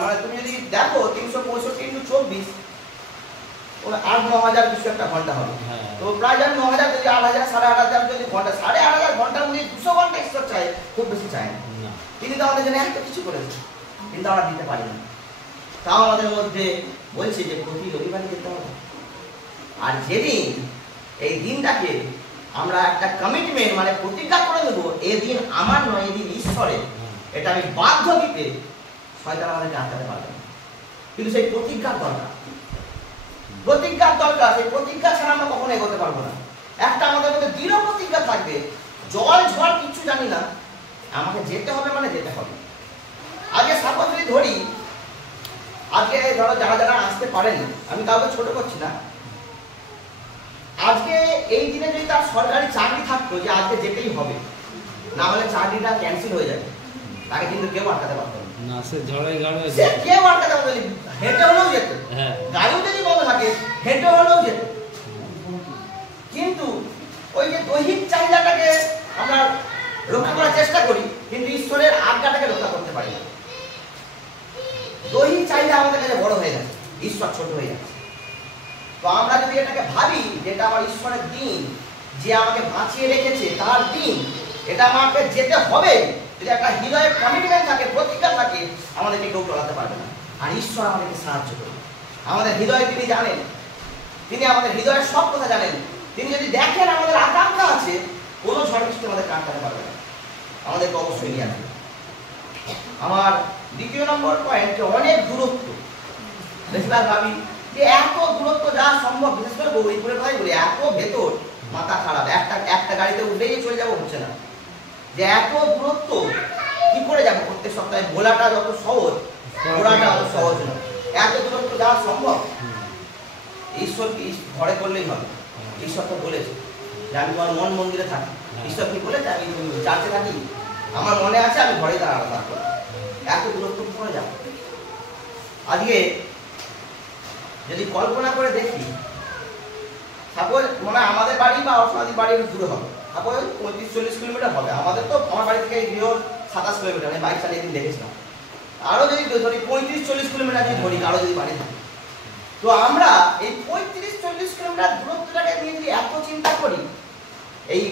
মানে তুমি যদি দেখো 365 × 24, 8-9 হাজার কিছু একটা ঘন্টা হবে। তো প্রায় 9,000, যদি 8,000 8,500 যদি ঘন্টা, 8,500 ঘন্টার মধ্যে 200 ঘন্টা ঈশ্বর চাই, খুব বেশি চায় না। তিনি তো আমাদের জন্য এত কিছু করেছে, কিন্তু আমরা দিতে পারি না। তাও আমাদের মধ্যে বলছে যে প্রতি রবিবারে যেতে হবে। আর যেদিন এই দিনটাকে আমরা একটা কমিটমেন্ট, মানে প্রতিজ্ঞা করে দেবো, এই দিন আমার নয়, এই দিন ঈশ্বরের, এটা আমি বাধ্য দিতে, শয়তান আমাদেরকে আটকাতে পারবে না। কিন্তু সেই প্রতিজ্ঞার দরকার, প্রতিজ্ঞার দরকার। সেই প্রতিজ্ঞা ছাড়া আমরা কখনো এগোতে পারবো না। একটা আমাদের মধ্যে দৃঢ় প্রতিজ্ঞা থাকবে, জল ঝড় কিচ্ছু জানি না, আমাকে যেতে হবে, মানে যেতে হবে। আগে সাপোজ যদি ধরি, আজকে ধরো যারা যারা আসতে পারেনি, আমি কাউকে ছোট করছি না, আজকে এই দিনে যদি তার সরকারি চাকরি থাকতো যে আজকে যেতেই হবে, না হলে চাকরিটা ক্যান্সেল হয়ে যাবে, তাকে কিন্তু কেউ আটকাতে পারতো না। সে কেউ আটকাতে পারতো না, হেঁটে হলেও যেত। গাড়িও যদি বন্ধ থাকে, হেঁটে হলেও যেত। কিন্তু ওই যে দৈহিক চাহিদাটাকে আমরা রক্ষা করার চেষ্টা করি, কিন্তু ঈশ্বরের আজ্ঞাটাকে রক্ষা করতে পারি না। দৈহিক চাহিদা আমাদের কাছে বড় হয়ে গেছে, ঈশ্বর ছোট হয়ে যাচ্ছে। তো আমরা যদি এটাকে ভাবি যেটা আমার ঈশ্বরের দিন, যে আমাকে বাঁচিয়ে রেখেছে তার দিন, এটা আমাকে যেতে হবে, যদি একটা হৃদয়ে কমিটমেন্ট থাকে, প্রতিজ্ঞা থাকে, আমাদেরকে কেউ টলাতে পারবে না। আর ঈশ্বর আমাদেরকে সাহায্য করবে। আমাদের হৃদয়ে তিনি জানেন, তিনি আমাদের হৃদয়ের সব কথা জানেন। তিনি যদি দেখেন আমাদের আকাঙ্ক্ষা আছে, কোনো ঝড় বৃষ্টি আমাদের কাটাতে পারবে না, আমাদেরকে অবশ্যই নিয়ে আসবে। আমার দ্বিতীয় নম্বর পয়েন্ট, অনেক দূরত্ব। বেশিরভাগ ভাবি যে এত দূরত্ব যাওয়া সম্ভব, বিশেষ করে গৌরীপুরের কথাই বলি, এত ভেতর, মাথা খারাপ, একটা গাড়িতে উঠলেই চলে যাবো হচ্ছে না, যে এত দূরত্ব কি করে যাবো প্রত্যেক সপ্তাহে, ভোলাটা যত সহজ ঘোরাটা অত সহজ না, এত দূরত্ব যাওয়া সম্ভব? ঈশ্বরকে ঘরে করলেই হবে। ঈশ্বর তো বলেছে যে আমি তোমার মন মন্দিরে থাকি। ঈশ্বর কি বলেছে? আমি চার্চে থাকি, আমার মনে আছে আমি ঘরে দাঁড়ানো থাকবো। এত দূরত্ব কি করে যাবো? আজকে যদি কল্পনা করে দেখি, সাপোজ মনে হয় আমাদের বাড়ি বা অর্থনাথীর বাড়ি একটু দূরে হবে, সাপোজ 35-40 কিলোমিটার হবে। আমাদের তো আমার বাড়ি থেকে গৃহ 27 কিলোমিটার, আমি বাইক চালিয়ে দিন দেখেছিলাম। আরো যদি ধরি 35-40 কিলোমিটার যদি ধরি, আরো যদি বাড়ি থাকে, তো আমরা এই 35-40 কিলোমিটার দূরত্বটাকে নিয়ে যদি এত চিন্তা করি, এই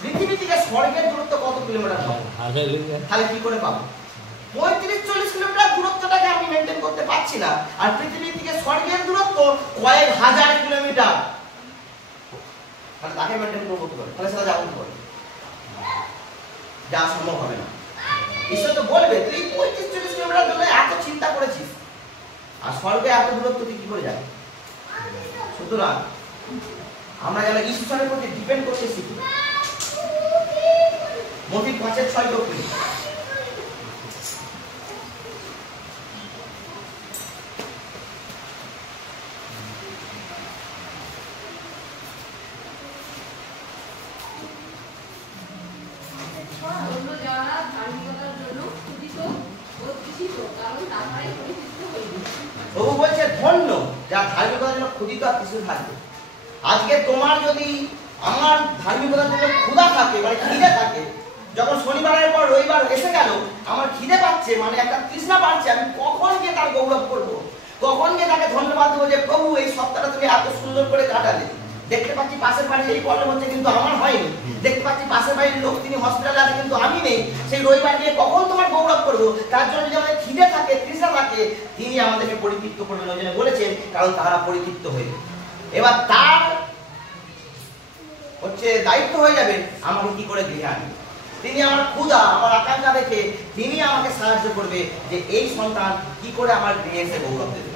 পৃথিবী থেকে স্বর্গের দূরত্ব কত কিলোমিটার হবে? তাহলে কি করে পাবো? 35-40 কিলোমিটার দূরত্বটাকে আমি মেনটেন করতে পারছি না, আর পৃথিবী থেকে স্বর্গের দূরত্ব কয়েক হাজার কিলোমিটার, তাহলে তাকে মেনটেন করবো কি করে? তাহলে সেটা যাবো কি করে? যা সম্ভব হবে না। ঈশ্বর তো বলবে তুই 35-40 কিলোমিটার জন্য এত চিন্তা করেছিস, আর স্বর্গে এত দূরত্ব তুই কি করে যাবে? সুতরাং আমরা যেন ঈশ্বরের প্রতি ডিপেন্ড করতে শিখি। মতি 5:6 অন্য যারা ধার্মিকতার জন্য ক্ষুদিত ও তৃষিত, কারণ তাহারাই পরিতৃপ্ত হইবে। প্রভু বলছে ধন্য যারা ধার্মিকতার জন্য ক্ষুদিত আর তৃষিত থাকবে। আজকে তোমার যদি আমার ধার্মিকতার জন্য ক্ষুধা থাকে, মানে খিদে থাকে, যখন শনিবারের পর রবিবার এসে গেল, আমার খিদে পাচ্ছে, মানে একটা তৃষ্ণা পাচ্ছে, আমি কখন গিয়ে তার গৌরব করবো, কখন গিয়ে তাকে ধন্যবাদ দেবো যে প্রভু এই সপ্তাহটা তুমি এত সুন্দর করে কাটালে। দেখতে পাচ্ছি পাশের বাড়ির এই প্রবলেম হচ্ছে, কিন্তু আমার হয়নি। দেখতে পাচ্ছি পাশের বাড়ির লোক তিনি হসপিটালে আছে, কিন্তু আমি নেই। সেই রবিবার গিয়ে কখন তোমার গৌরব করবো? তার জন্য যদি আমাদের খিদে থাকে, তৃষ্ণা থাকে, তিনি আমাদেরকে পরিতৃপ্ত করবেন। ওই জন্য বলেছেন কারণ তারা পরিতৃপ্ত হয়ে, এবার তার হচ্ছে দায়িত্ব হয়ে যাবে আমাকে কি করে দিয়ে আনি। তিনি আমার ক্ষুধা, আমার আকাঙ্ক্ষা দেখে তিনি আমাকে সাহায্য করবে যে এই সন্তান কি করে আমার গৃহে এসে গৌরব দেবে।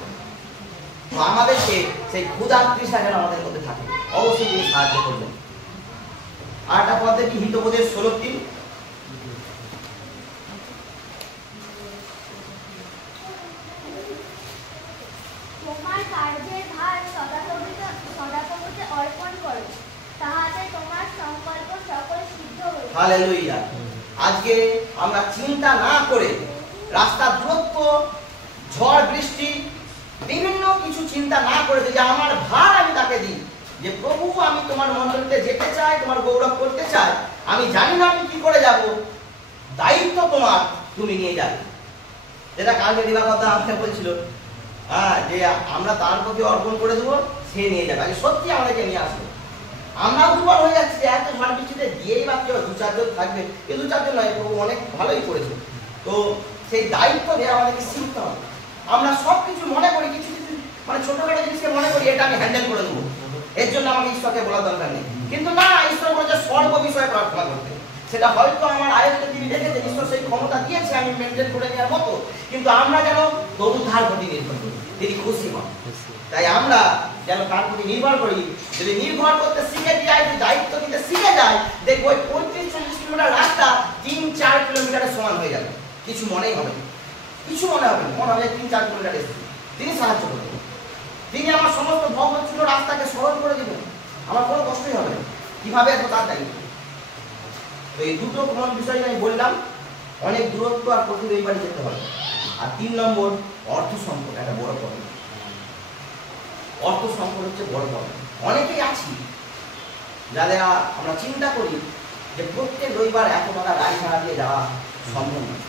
তো আমাদেরকে সেই ক্ষুধা তৃষ্ণা যেন আমাদের মধ্যে থাকে, অবশ্যই তিনি সাহায্য করবেন। আর একটা পদ্ধতি হিতবোধের 16 তোমার কার্যের ভার সদাপ্রভুতে অর্পণ করো, তাহাতে তোমার সংকল্প সকল সিদ্ধ হইবে। হালেলুয়া। আজকে আমরা চিন্তা না করে রাস্তার দূরত্ব, ঝড় বৃষ্টি, বিভিন্ন কিছু চিন্তা না করে যে আমার ভার আমি তাকে দিই, যে প্রভু আমি তোমার মন্দিরে যেতে চাই, তোমার গৌরব করতে চাই, আমি জানি না আমি কি করে যাব, দায়িত্ব তোমার, তুমি নিয়ে যাবে। যেটা কালকে দিবাকথা আমাকে বলছিল, যে আমরা তার প্রতি অর্পণ করে দেবো, সে নিয়ে যাবে। আগে সত্যি আমাদেরকে নিয়ে আসবে। আমরা দুর্বল হয়ে যাচ্ছি, এত ঝড় বৃষ্টিতে দিয়েই বা কেউ 2-4 জন থাকবে, এই 2-4 জন নয়, প্রভু অনেক ভালোই করেছে। তো সেই দায়িত্ব দিয়ে আমাদেরকে শিখতে হবে। আমরা সব কিছু মনে করি, কিছু কিছু মানে ছোটখাটো জিনিসকে মনে করি এটা আমি হ্যান্ডেল করে দেবো, এর জন্য আমাকে ঈশ্বরকে বলার দরকার নেই। কিন্তু না, ঈশ্বর বলেছে সর্ব বিষয়ে প্রার্থনা করতে। সেটা হয়তো আমার আয়ত্তে তিনি দেখেছে, ঈশ্বর সেই ক্ষমতা দিয়েছে আমি মেনটেন করে নেওয়ার মতো, কিন্তু আমরা যেন তরুণ ধার প্রতি নির্ভর করি, তিনি খুশি হন। তাই আমরা যেন তার প্রতি নির্ভর করি। যদি নির্ভর করতে শিখে যাই, যদি দায়িত্ব নিতে শিখে যায়, দেখবো ওই 35-40 কিলোমিটার রাস্তা 3-4 কিলোমিটারের সমান হয়ে যাবে। কিছু মনেই হবে না, কিছু মনে হবে না, মনে হবে 3-4 কিলোমিটার এসেছে। তিনি সাহায্য করবেন, তিনি আমার সমস্ত ভগ্নচ্ছন্ন রাস্তাকে সহজ করে দিবেন, আমার কোনো কষ্টই হবে না। কিভাবে এত তার দায়িত্ব। তো এই দুটো কোন বিষয় আমি বললাম, অনেক দূরত্ব আর প্রতি রবিবারই যেতে হবে। আর 3 নম্বর অর্থ সংকট, একটা বড় প্রবলেম। অর্থ সংকট হচ্ছে বড় প্রবলেম। অনেকেই আছি যাদের আমরা চিন্তা করি যে প্রত্যেক রবিবার এত টাকা গাড়ি ভাড়া দিয়ে যাওয়া সম্ভব নয়।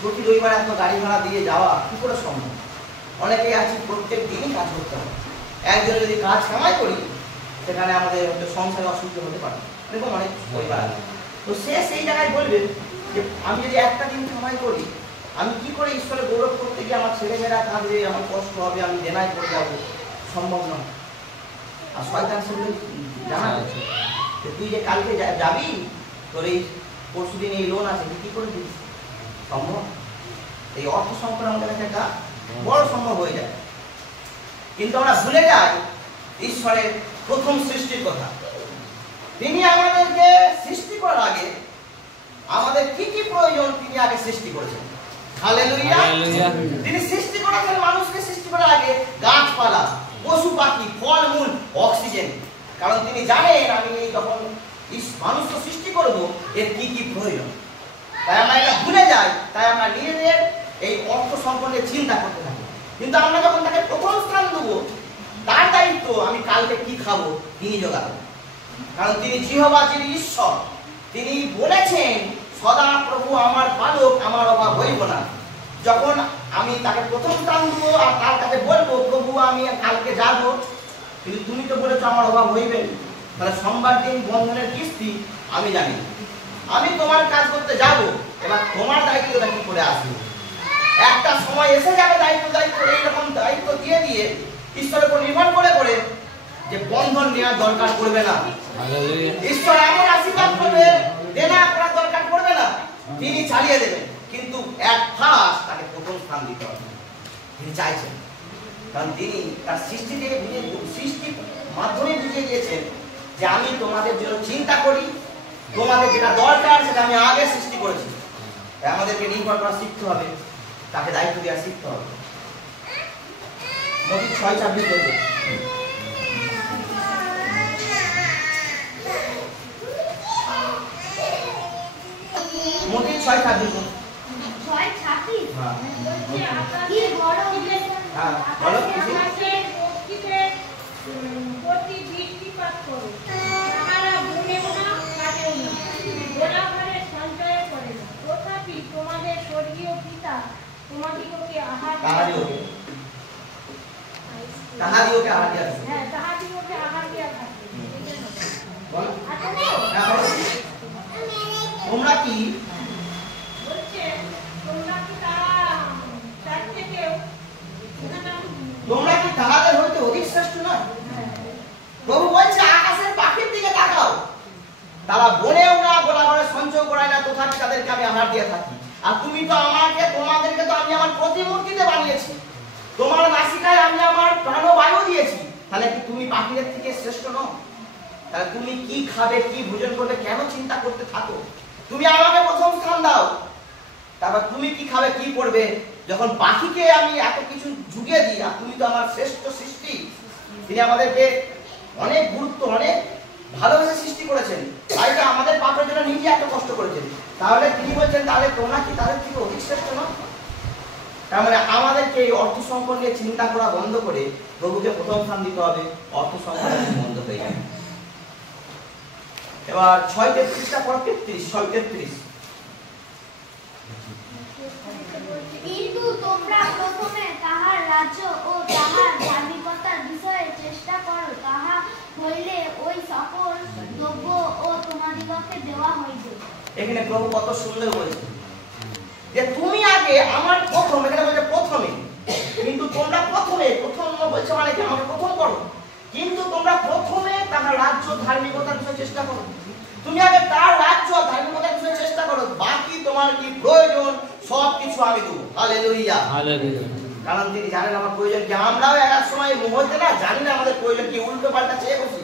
প্রতি রবিবার এত গাড়ি ভাড়া দিয়ে যাওয়া কি করে সম্ভব? অনেকেই আছি প্রত্যেক দিনই কাজ করতে হবে। একজনে যদি কাজ কামাই করি, সেখানে আমাদের সংসারে অসুবিধা হতে পারে, এরকম অনেক পরিবার আছে। তো সে সেই জায়গায় বলবে যে আমি যদি একটা দিন কামাই করি, আমি কি করে ঈশ্বরের গৌরব করতে গিয়ে আমার ছেলেমেয়েরা কাঁদবে, আমার কষ্ট হবে, আমি দেনায় পড়ে যাবো, সম্ভব নয়। আর শয়তান সেগুলো জানা আছে যে তুই যে কালকে যাবি, তোর এই পরশুদিন এই লোন আছে, তুই কি করে দিস, সম্ভব? এই অর্থ সংকট আমাদের কাছে একটা বড় সম্ভব হয়ে যায়। কিন্তু আমরা ভুলে যাই ঈশ্বরের প্রথম সৃষ্টির কথা। তিনি আমাদেরকে সৃষ্টি করার আগে আমাদের কি কি প্রয়োজন তিনি আগে সৃষ্টি করেছেন। হালেলুয়া। তিনি সৃষ্টি করেছেন মানুষকে সৃষ্টি করার আগে গাছপালা, পশু পাখি, ফলমূল, অক্সিজেন। কারণ তিনি জানেন আমি যখন মানুষকে সৃষ্টি করব এর কি কি প্রয়োজন। তাই আমরা এটা ভুলে যাই, তাই আমরা নিজেদের এই অর্থ সম্পর্কে চিন্তা করতে থাকি। কিন্তু আমরা যখন তাকে প্রথম স্থান দেবো, তার দায়িত্ব আমি কালকে কি খাবো তিনি জোগাবেন। কারণ তিনি জিহোবা যিনি ঈশ্বর, তিনি বলেছেন সদা প্রভু আমার পালক, আমার অভাব হইব না। যখন আমি তাকে প্রথম স্থান দেবো আর তার কাছে বলবো প্রভু আমি কালকে যাবো, কিন্তু তুমি তো বলেছো আমার অভাব হইবে, তাহলে সোমবার দিন বন্ধনের কিস্তি আমি জানি, আমি তোমার কাজ করতে যাব, এবার তোমার দায়িত্বটা কি করে আসবে। একটা সময় এসে যাবে দায়িত্ব এইরকম দায়িত্ব দিয়ে দিয়ে ঈশ্বরের উপর নির্ভর করে যে বন্ধন নেওয়ার দরকার পড়বে না। ঈশ্বর এমন আশীর্বাদ করবে দেনা করার দরকার পড়বে না, তিনি চালিয়ে দেবেন। কিন্তু এক ফার্স্ট তাকে প্রথম স্থান দিতে হবে, তিনি চাইছেন। কারণ তিনি তার সৃষ্টির মাধ্যমে বুঝিয়ে দিয়েছেন যে আমি তোমাদের জন্য চিন্তা করি, তোমাদের যেটা দরকার সেটা আমি আগে সৃষ্টি করেছি। তাই আমাদেরকে নির্ভর করা শিখতে হবে, তাকে দায়িত্ব দেওয়া শিখতে হবে। মতি 6:26 বলছে, মতি 6:26 কি বড় উদ্দেশ্য। হ্যাঁ বলো। প্রতি বৃষ্টিপাত করো, তাহারা বুনেও না কাটেও না, গোলাঘরে সঞ্চয় করে না, তথাপি তোমাদের স্বর্গীয় পিতা তোমাদিগকে আহার তাহাদিওকে আহার দিয়া থাকে। হ্যাঁ, তাহাদিগকে আহার দিয়া থাকে। বলো। আচ্ছা, হ্যাঁ বলো। তোমরা কি বলছে তোমরা কি তার থেকেও তোমরা কি তাহাদের হইতে অধিক শ্রেষ্ঠ না? প্রভু বলছে আকাশের পাখির দিকে তাকাও, তারা বনেও না, গোলাঘরে সঞ্চয় করায় না, তথাপি তাদেরকে আমি আহার দিয়ে থাকি। আর তুমি তো তোমাদেরকে তো আমি আমার প্রতিমূর্তিতে বানিয়েছি, তোমার নাসিকায় আমি আমার প্রাণবায়ু দিয়েছি, তাহলে কি তুমি পাখিদের থেকে শ্রেষ্ঠ নও? তাহলে তুমি কি খাবে, কি ভোজন করবে, কেন চিন্তা করতে থাকো? তুমি আমাকে প্রথম স্থান দাও, তারপর তুমি কি খাবে, কি করবে। যখন পাখিকে আমি এত কিছু ঝুঁকিয়ে দিই, আর তুমি তো আমার শ্রেষ্ঠ সৃষ্টি, তিনি আমাদেরকে অনেক গুরুত্ব, অনেক ভালোবেসে সৃষ্টি করেছেন, তাই তো আমাদের পাপের জন্য নিজে এত কষ্ট করেছেন। তাহলে তিনি বলছেন তাহলে তোমরা কি তাদের থেকে অধিক শ্রেষ্ঠ নও? তার মানে আমাদেরকে এই অর্থ সম্পদ নিয়ে চিন্তা করা বন্ধ করে প্রভুকে প্রথম স্থান দিতে হবে, অর্থ সম্পদ বন্ধ হয়ে যাবে। এবার 6:33টা পর 33, 6:33। কিন্তু তোমরা প্রথমে তাহার রাজ্য ও তাহার ধার্মিকতার বিষয়ে চেষ্টা করো, তাহা হইলে ওই সকল দ্রব্য ও তোমাদিগকে দেওয়া হইবে। এখানে প্রভু কত সুন্দর বলেছেন যে তুমি আগে আমার প্রথম, এখানে বলছে প্রথমে, কিন্তু তোমরা প্রথম বলছে মানে কি আমাকে প্রথম করো, কিন্তু তোমরা প্রথমে তাহার রাজ্য ধার্মিকতার বিষয়ে চেষ্টা করো। তুমি আগে তার রাজ্য ধার্মিকতার বিষয়ে চেষ্টা করো, বাকি তোমার কি প্রয়োজন সব কিছু আমি দেবো। Hallelujah, hallelujah. কারণ তিনি জানেন আমার প্রয়োজন কি। আমরাও এক সময় মুহূর্তে না জানি না আমাদের প্রয়োজন কি, উল্টো পাল্টা চেয়ে বসি,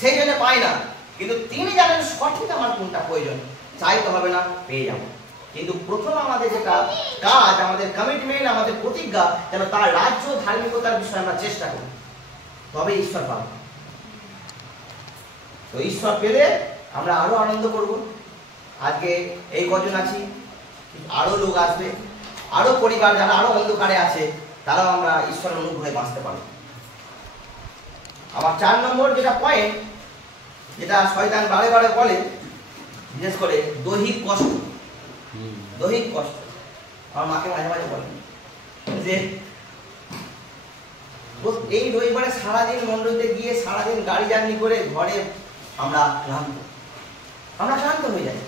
সেই জন্য পাই না। কিন্তু তিনি জানেন সঠিক আমার কোনটা প্রয়োজন, চাইতে হবে না, পেয়ে যাবো। কিন্তু প্রথম আমাদের যেটা কাজ, আমাদের কমিটমেন্ট, আমাদের প্রতিজ্ঞা, যেন তার রাজ্য ধার্মিকতার বিষয়ে আমরা চেষ্টা করি, তবে ঈশ্বর পাবো। তো ঈশ্বর পেলে আমরা আরো আনন্দ করব। আজকে এই কজন আছি, আরো লোক আসবে, আরো পরিবার যারা আরো অন্ধকারে আছে, তারাও আমরা ঈশ্বরের অনুগ্রহে বাঁচতে পারবো। আমার 4 নম্বর যেটা পয়েন্ট, যেটা শয়তান বারে বারে বলে, বিশেষ করে দৈহিক কষ্ট। দৈহিক কষ্ট আমার মাকে মাঝে মাঝে বলেন যে এই রবিবারে সারাদিন মন্ডলীতে গিয়ে সারাদিন গাড়ি জার্নি করে ঘরে আমরা ক্লান্ত হয়ে যাই।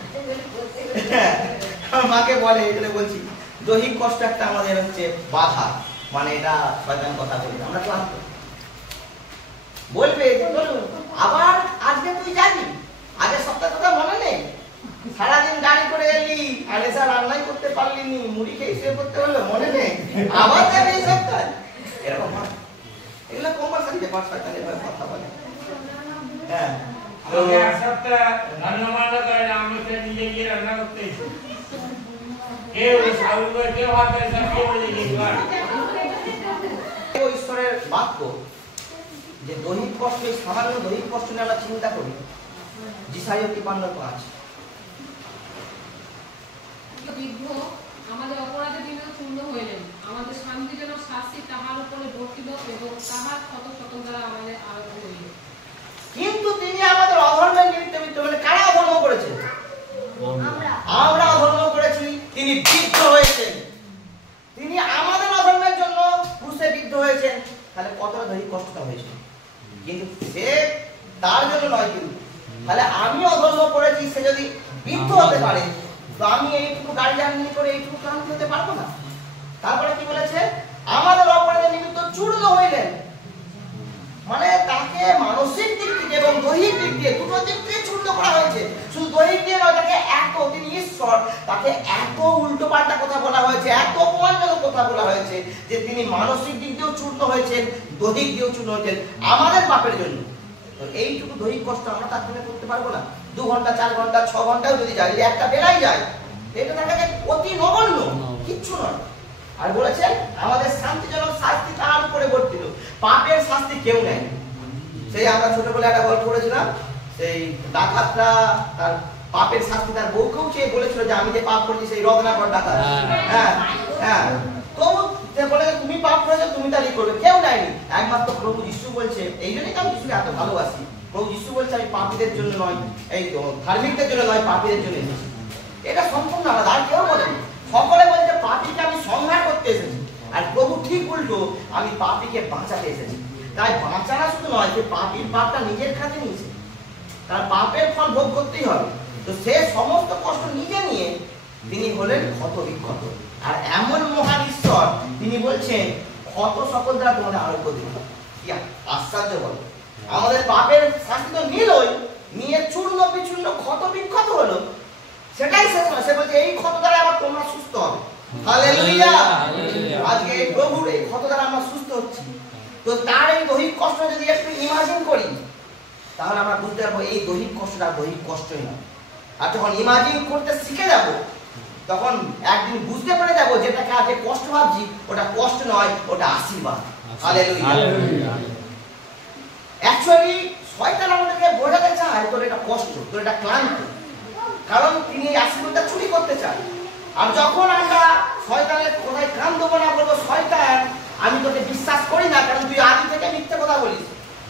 মাকে বলে, এটা বলছি দৈহিক কষ্ট একটা আমাদের হচ্ছে বাধা, মানে এটা শয়তান কথা বলে আমরা ক্লান্ত। বলবে আবার আজকে তুই যাবি, আগের সপ্তাহের কথা মনে নেই, সারাদিন গাড়ি করে এলি আর এসে রান্নাই করতে পারলি নি, মুড়ি খেয়ে শুয়ে করতে হলো, মনে নেই আবার যাবে এই সব কাজ। এরকম হয়, এগুলো কম্পালসারি ব্যাপার, শয়তানের কথা বলে। হ্যাঁ ওকে এক সপ্তাহ রান্না বান্না করে না, আমি তো নিজে গিয়ে রান্না করতে কেউ সাউন্ড করে কেউ হাত ধরে সব কেউ বলে গিয়ে ঈশ্বরের বাক্য যে দৈহিক কষ্ট, সামান্য দৈহিক কষ্ট নিয়ে আমরা চিন্তা করি। যিশাইয়া 53:5 বিদ্ধ আমাদের অপরাধের দিনে চূর্ণ হইলেন, আমাদের শান্তিজনক শাস্তি তাহার উপরে বর্তিল এবং তাহার শত শত দ্বারা আমাদের আরোগ্য হইল। কিন্তু তিনি আমাদের অধর্মের নিমিত্ত মৃত্যু, মানে কারা অধর্ম করেছে? আমরা অধর্ম করেছি, তিনি বিদ্ধ হয়েছেন। তিনি আমাদের অধর্মের জন্য ক্রুশে বিদ্ধ হয়েছেন। তাহলে কতটা দৈহিক কষ্টটা হয়েছে, কিন্তু সে তার জন্য নয়। কিন্তু তাহলে আমি অধর্ম করেছি, সে যদি বিদ্ধ হতে পারে তো আমি এইটুকু গাড়ি জার্নি করে এইটুকু ক্লান্তি হতে পারবো না। তারপরে কি বলেছে? আমাদের অপরাধের নিমিত্ত চূর্ণ হইলেন, মানে তাকে মানসিক দিক থেকে এবং দৈহিক দিক দিয়ে, দুটো দিক থেকে চূর্ণ করা হয়েছে। শুধু দৈহিক দিয়ে নয়, তাকে এত, তিনি ঈশ্বর, তাকে এত উল্টো পাল্টা কথা বলা হয়েছে, এত অপমানজনক কথা বলা হয়েছে যে তিনি মানসিক দিক দিয়েও চূর্ণ হয়েছেন, দৈহিক দিয়েও চূর্ণ হয়েছেন আমাদের পাপের জন্য। তো এইটুকু দৈহিক কষ্ট আমরা তার জন্য করতে পারবো না। 2 ঘন্টা 4 ঘন্টা 6 ঘন্টাও যদি যায়, যদি একটা বেলাই যায়, এটা তার কাছে অতি নগণ্য, কিচ্ছু নয়। আর বলেছেন আমাদের শান্তিজনক শাস্তি তার উপরে বর্তিল, পাপের শাস্তি কেউ নেয়। সেই আমরা ছোটবেলায় একটা গল্প করেছিলাম, সেই ডাকাতরা তার পাপের শাস্তি তার বউকেও চেয়ে বলেছিল যে আমি যে পাপ করেছি সেই রত্নাকর ডাকাত। হ্যাঁ হ্যাঁ, তো বলে তুমি পাপ করেছো, তুমি তারই করবে, কেউ নেয়নি। একমাত্র প্রভু যিশু বলছে, এই জন্যই তো আমি যিশুকে এত ভালোবাসি। প্রভু যিশু বলছে আমি পাপীদের জন্য নয়, এই ধার্মিকদের জন্য নয়, পাপীদের জন্য এসেছি। এটা সম্পূর্ণ আলাদা, আর কেউ বলেনি। সকলে বলছে পাপীকে আমি সংহার করতে এসেছি, আর প্রভু ঠিক উল্টো, আমি পাপীকে বাঁচাতে এসেছি। তাই বাঁচানো শুধু নয়, যে পাপীর পাপটা নিজের কাছে নিয়েছে, তার পাপের ফল ভোগ করতেই হবে। তো সে সমস্ত কষ্ট নিজে নিয়ে তিনি হলেন ক্ষত বিক্ষত। আর এমন মহান ঈশ্বর, তিনি বলছেন ক্ষত সকল দ্বারা তোমাদের আরোগ্য দিন। কি আশ্চর্য বলো! আমাদের পাপের শাস্তি তো নিলই, নিয়ে চূর্ণ বিচূর্ণ ক্ষত বিক্ষত হলো, সেটাই শেষ নয়। সে বলছে এই ক্ষত দ্বারা আবার তোমরা সুস্থ হবে। হালেলুয়া! আজকে এই প্রভুর এই ক্ষত দ্বারা আমরা সুস্থ হচ্ছি। তো তার এই দৈহিক কষ্ট যদি একটু ইমাজিন করি, তাহলে আমরা বুঝতে পারবো এই দৈহিক কষ্টটা দৈহিক কষ্টই নয়। আর যখন ইমাজিন করতে শিখে যাব, তখন একদিন বুঝতে পেরে যাব যেটাকে আগে কষ্ট ভাবছি ওটা কষ্ট নয়, ওটা আশীর্বাদ। হালেলুয়া! অ্যাকচুয়ালি শয়তান আমাদেরকে বোঝাতে চায় তোর এটা কষ্ট, তোর এটা ক্লান্ত, কারণ তিনি এই আশীর্বাদটা চুরি করতে চায়। আর যখন আমরা শয়তানের কোথায় কান দেবো না, বলবো শয়তান আমি তোকে বিশ্বাস করি না, কারণ তুই আদি থেকে মিথ্যে কথা বলিস,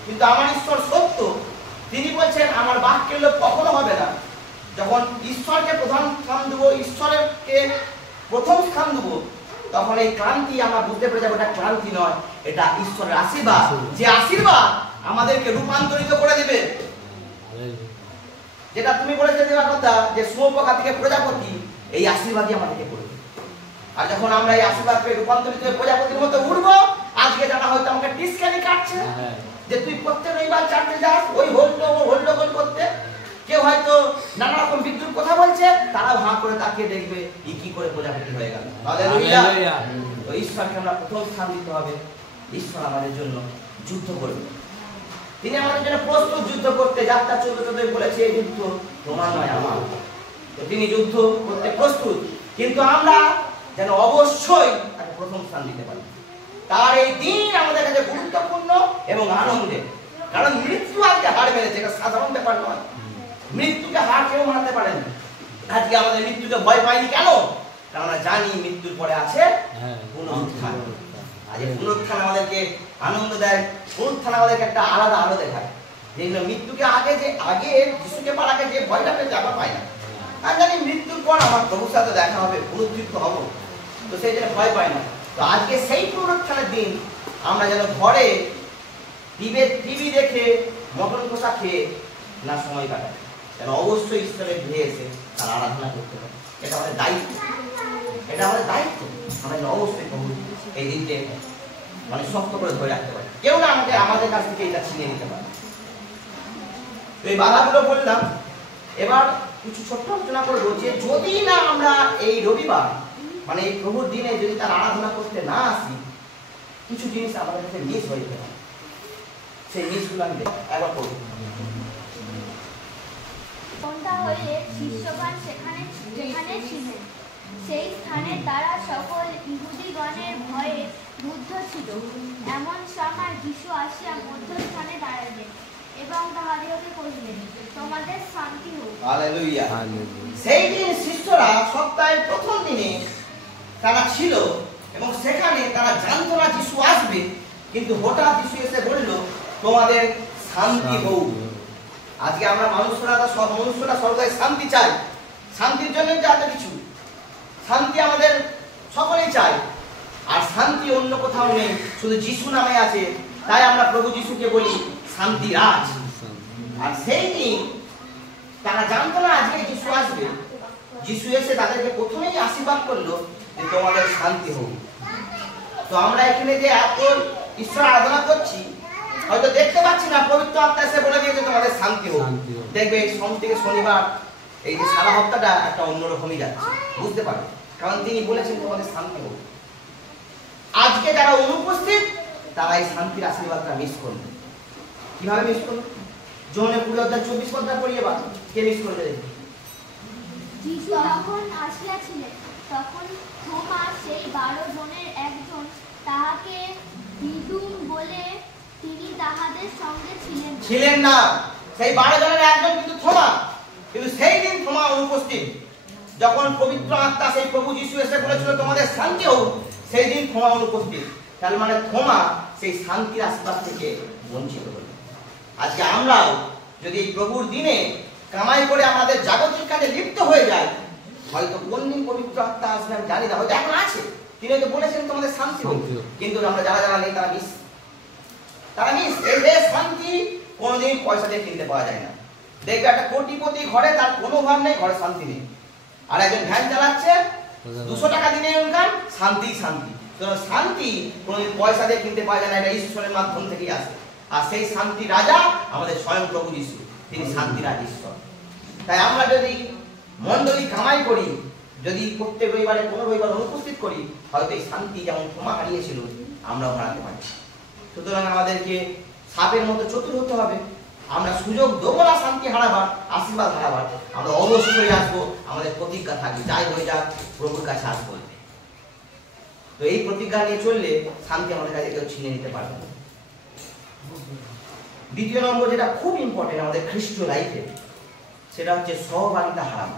কিন্তু আমার ঈশ্বর সত্য। তিনি বলছেন আমার বাক্যের লোক কখনো হবে না। যখন ঈশ্বরকে প্রধান স্থান দেবো, ঈশ্বরকে প্রথম স্থান দেবো, তখন এই ক্লান্তি আমরা বুঝতে পেরে যাবো এটা ক্লান্তি নয়, এটা ঈশ্বরের আশীর্বাদ। যে আশীর্বাদ আমাদেরকে রূপান্তরিত করে দিবে। যেটা তুমি বলেছিলে দেওয়ার কথা, যে শুঁয়োপোকা থেকে প্রজাপতি, এই আশীর্বাদই আমাদেরকে করবে। আর যখন আমরা এই আশীর্বাদ পেয়ে রূপান্তরিত হয়ে প্রজাপতির মতো উড়বো, আজকে যারা হয়তো আমাকে টিসকানি কাটছে যে তুই প্রত্যেক রবিবার চার্চে যাস ওই হল্লোগোল করতে, কেউ হয়তো নানা রকম বিদ্রুপ কথা বলছে, তারা ভাঁ করে তাকিয়ে দেখবে ই কি করে প্রজাপতি হয়ে গেল। হালেলুয়া! তো ঈশ্বরকে আমরা প্রথম স্থান দিতে হবে। ঈশ্বর আমাদের জন্য যুদ্ধ করবে, তিনি আমাদের জন্য প্রস্তুত যুদ্ধ করতে। যাত্রা 14 বলেছে এই যুদ্ধ তোমার নয় আমার। তো তিনি যুদ্ধ করতে প্রস্তুত, কিন্তু আমরা যেন অবশ্যই তাকে প্রথম স্থান দিতে পারি। তার এই দিন আমাদের কাছে গুরুত্বপূর্ণ এবং আনন্দের, কারণ মৃত্যু আজকে হার মেরেছে, এটা সাধারণ ব্যাপার নয়। মৃত্যুকে হার কেউ মানতে পারে না। আজকে আমাদের মৃত্যুকে ভয় পাইনি কেন? কারণ আমরা জানি মৃত্যুর পরে আছে পুনরুত্থান। আজ পুনরুত্থান আমাদেরকে আনন্দ দেয়, পুনরুত্থান আমাদেরকে একটা আলাদা আলো দেখায়। যেগুলো মৃত্যুকে আগে যিশুকে পার আগে যে ভয়টা পেয়েছে আবার পাই না। আমি জানি মৃত্যুর পর আমার প্রভুর সাথে দেখা হবে, পুনরুত্থিত হব, তো সেই জন্য ভয় পাই না। তো আজকে সেই পুনরুত্থানের দিন আমরা যেন ঘরে টিভি দেখে মটন কষা খেয়ে না সময় কাটাই, যেন অবশ্যই ঈশ্বরের গৃহে এসে তার আরাধনা করতে পারে। এটা আমাদের দায়িত্ব, এটা আমাদের দায়িত্ব। আমরা যেন অবশ্যই প্রভু এই দিনকে মানে শক্ত করে ধরে রাখতে পারি, কেউ না আমাদের কাছ থেকে এটা ছিনিয়ে নিতে পারে। তো এই বাধাগুলো বললাম। এবার কিছু ছোট্ট আলোচনা করবো যে যদি না আমরা এই রবিবার মানে এই প্রভুর দিনে যদি তার আরাধনা করতে না আসি, কিছু জিনিস আমাদের কাছে মিস হয়ে যায়। সেই মিসগুলো আমি একবার করবো। সন্ধ্যা হয়ে শিষ্যগণ যেখানে ছিলেন, সেই স্থানে তারা সকল ইহুদিগণের ভয়ে রুদ্ধ ছিল। এমন সময় যীশু আসিয়া মধ্যস্থানে দাঁড়াইলেন এবং তাহাদিগকে কহিলেন, তোমাদের শান্তি হোক। হালেলুয়া। সেই দিন শিষ্যরা সপ্তাহের প্রথম দিনে তারা ছিল এবং সেখানে তারা জানতো না যীশু আসবে, কিন্তু হঠাৎ যীশু এসে বলল, তোমাদের শান্তি হোক। আজকে আমরা সব মনুষ্যরা সর্বদাই শান্তি চাই, শান্তির জন্য এত কিছু, শান্তি আমাদের সকলেই চাই, আর শান্তি অন্য কোথাও নেই, শুধু যিশু নামে আছে। তাই আমরা প্রভু যিশুকে বলি শান্তি রাজ। আর সেই দিন তারা জানতো না আজকে যিশু আসবে। যিশু এসে তাদেরকে প্রথমেই আশীর্বাদ করলো যে তোমাদের শান্তি হোক। তো আমরা এখানে যে এত ঈশ্বর আরাধনা করছি, হয়তো দেখতে পাচ্ছি না, পবিত্র আত্মা এসে বলে দিয়েছে তোমাদের শান্তি হোক। দেখবে সোম থেকে শনিবার এই যে সারা হপ্তাহটা একটা অন্যরকমই যাচ্ছে, বুঝতে পারবে, কারণ তিনি বলেছেন তোমাদের শান্তি হোক। আজকে যারা অনুপস্থিত তারা এই শান্তির আশীর্বাদটা মিস করবে। কিভাবে মিস করবে? যোহনের 20:24 পদটা পড়িয়ে বা কে মিস করবে? যীশু যখন আসিয়াছিলেন, তখন থোমা সেই 12 জনের একজন, তাহাকে দিদুম বলে, তিনি তাহাদের সঙ্গে ছিলেন না। সেই 12 জনের একজন কিন্তু থোমা, কিন্তু সেই দিন থোমা অনুপস্থিত। যখন পবিত্র আত্মা সেই প্রভু যিশু এসে বলেছিল তোমাদের শান্তি হোক, সেই দিন থোমা অনুপস্থিত। তার মানে থোমা সেই শান্তির আশীর্বাদ থেকে বঞ্চিত হল। আজকে আমরাও যদি এই প্রভুর দিনে কামাই করে আমাদের জাগতিক কাজে লিপ্ত হয়ে যায়, হয়তো কোন দিন পবিত্র আত্মা আসবে আমি জানি না, হয়তো এখন আছে, তিনি হয়তো বলেছেন তোমাদের শান্তি হোক, কিন্তু আমরা যারা নেই তারা মিস। এই যে শান্তি কোনোদিন পয়সা দিয়ে কিনতে পাওয়া যায় না। দেখবে একটা কোটিপতি ঘরে তার কোনো অভাব নেই, ঘরে শান্তি নেই। আর একজন ভ্যান চালাচ্ছে, 200 টাকা দিনে ইনকাম, শান্তি। শান্তি কোনোদিন পয়সা দিয়ে কিনতে পাওয়া যায় না, এটা ঈশ্বরের মাধ্যম থেকেই আসে। আর সেই শান্তি রাজা আমাদের স্বয়ং প্রভু যিশু, তিনি শান্তি রাজ ঈশ্বর। তাই আমরা যদি মণ্ডলী কামাই করি, যদি প্রত্যেক রবিবারে কোনো রবিবার অনুপস্থিত করি, হয়তো এই শান্তি যেমন ক্ষমা হারিয়েছিল আমরাও হারাতে পারি। সুতরাং আমাদেরকে সাপের মতো চতুর হতে হবে। আমরা সুযোগ দেবো না শান্তি হারাবার, আশীর্বাদ হারাবার। আমরা অবশ্যই আসবো, আমাদের প্রতিজ্ঞা থাকবে, যাই হয়ে যাক প্রভুর কাছে আসবো। তো এই প্রতিজ্ঞা নিয়ে চললে শান্তি আমাদের কাছে কেউ ছিনে নিতে পারবে না। দ্বিতীয় নম্বর যেটা খুব ইম্পর্টেন্ট আমাদের খ্রিস্ট লাইফে, সেটা হচ্ছে সহভাগিতা হারানো।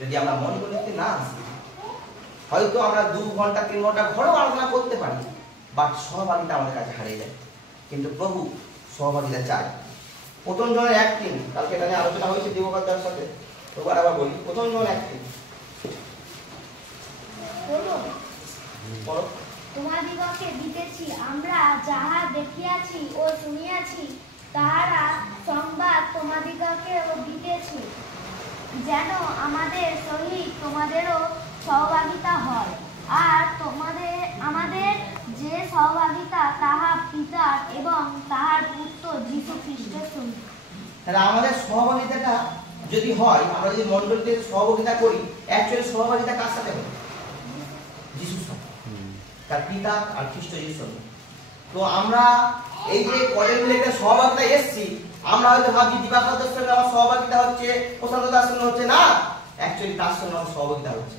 যদি আমরা মন করতে না আসি, হয়তো আমরা 2 ঘন্টা 3 ঘন্টা ঘরেও আলোচনা করতে পারি, বাট সহভাগিতা আমাদের কাছে হারিয়ে যায়। কিন্তু প্রভু সহভাগিতা চায়। প্রথম জনের 1:3, কালকে এটা নিয়ে আলোচনা হয়েছে দেবকার সাথে, ওবার আবার বলি। প্রথম জন 1:3 তোমাদিগকে দিতেছি, আমরা যাহা দেখিয়াছি ও শুনিয়াছি তাহারা সংবাদ তোমাদিগকেও দিতেছি, যেন আমাদের সহিত তোমাদেরও সহভাগিতা হয়। আর আমাদের যে সহভাগিতা তাহা পিতার এবং তাহার পুত্র যীশু খ্রিস্টের সহিত। তাহলে আমাদের সহভাগিতাটা যদি হয়, আমরা যদি মণ্ডলীতে সহভাগিতা করি, অ্যাকচুয়ালি সহভাগিতা কার সাথে হবে? যিশুর সাথে, তার পিতা আর খ্রিস্ট যিশুর। তো আমরা এই যে কলেজ মিলে একটা সহভাগিতা এসেছি, আমরা হয়তো ভাবছি দিবাকরের সঙ্গে আমার সহভাগিতা হচ্ছে, প্রশান্ত দাসের সঙ্গে হচ্ছে না, অ্যাকচুয়ালি তার সঙ্গে আমার সহভাগিতা হচ্ছে।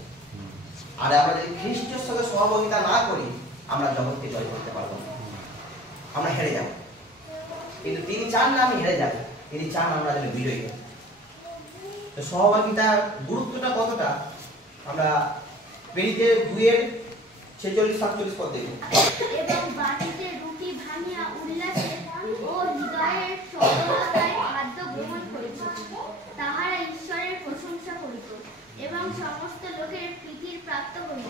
আর আমরা যদি খ্রিস্টের সঙ্গে সহভাগিতা না করি, আমরা জগৎকে জয় করতে পারবো না, আমরা হেরে যাব। কিন্তু তিনি চান না আমি হেরে যাব, তিনি চান আমরা যেন বিজয়ী হই। তো সহভাগিতার গুরুত্বটা কতটা আমরা পেরিতে 2:46-47 পদ দেখব। এবং বাড়িতে রুটি ভাঙিয়া উল্লাসে ও হৃদয়ের সরলতায় খাদ্য গ্রহণ করিত, তাহারা ঈশ্বরের প্রশংসা করিত এবং সমস্ত লোকের প্রীতির প্রাপ্ত হইল।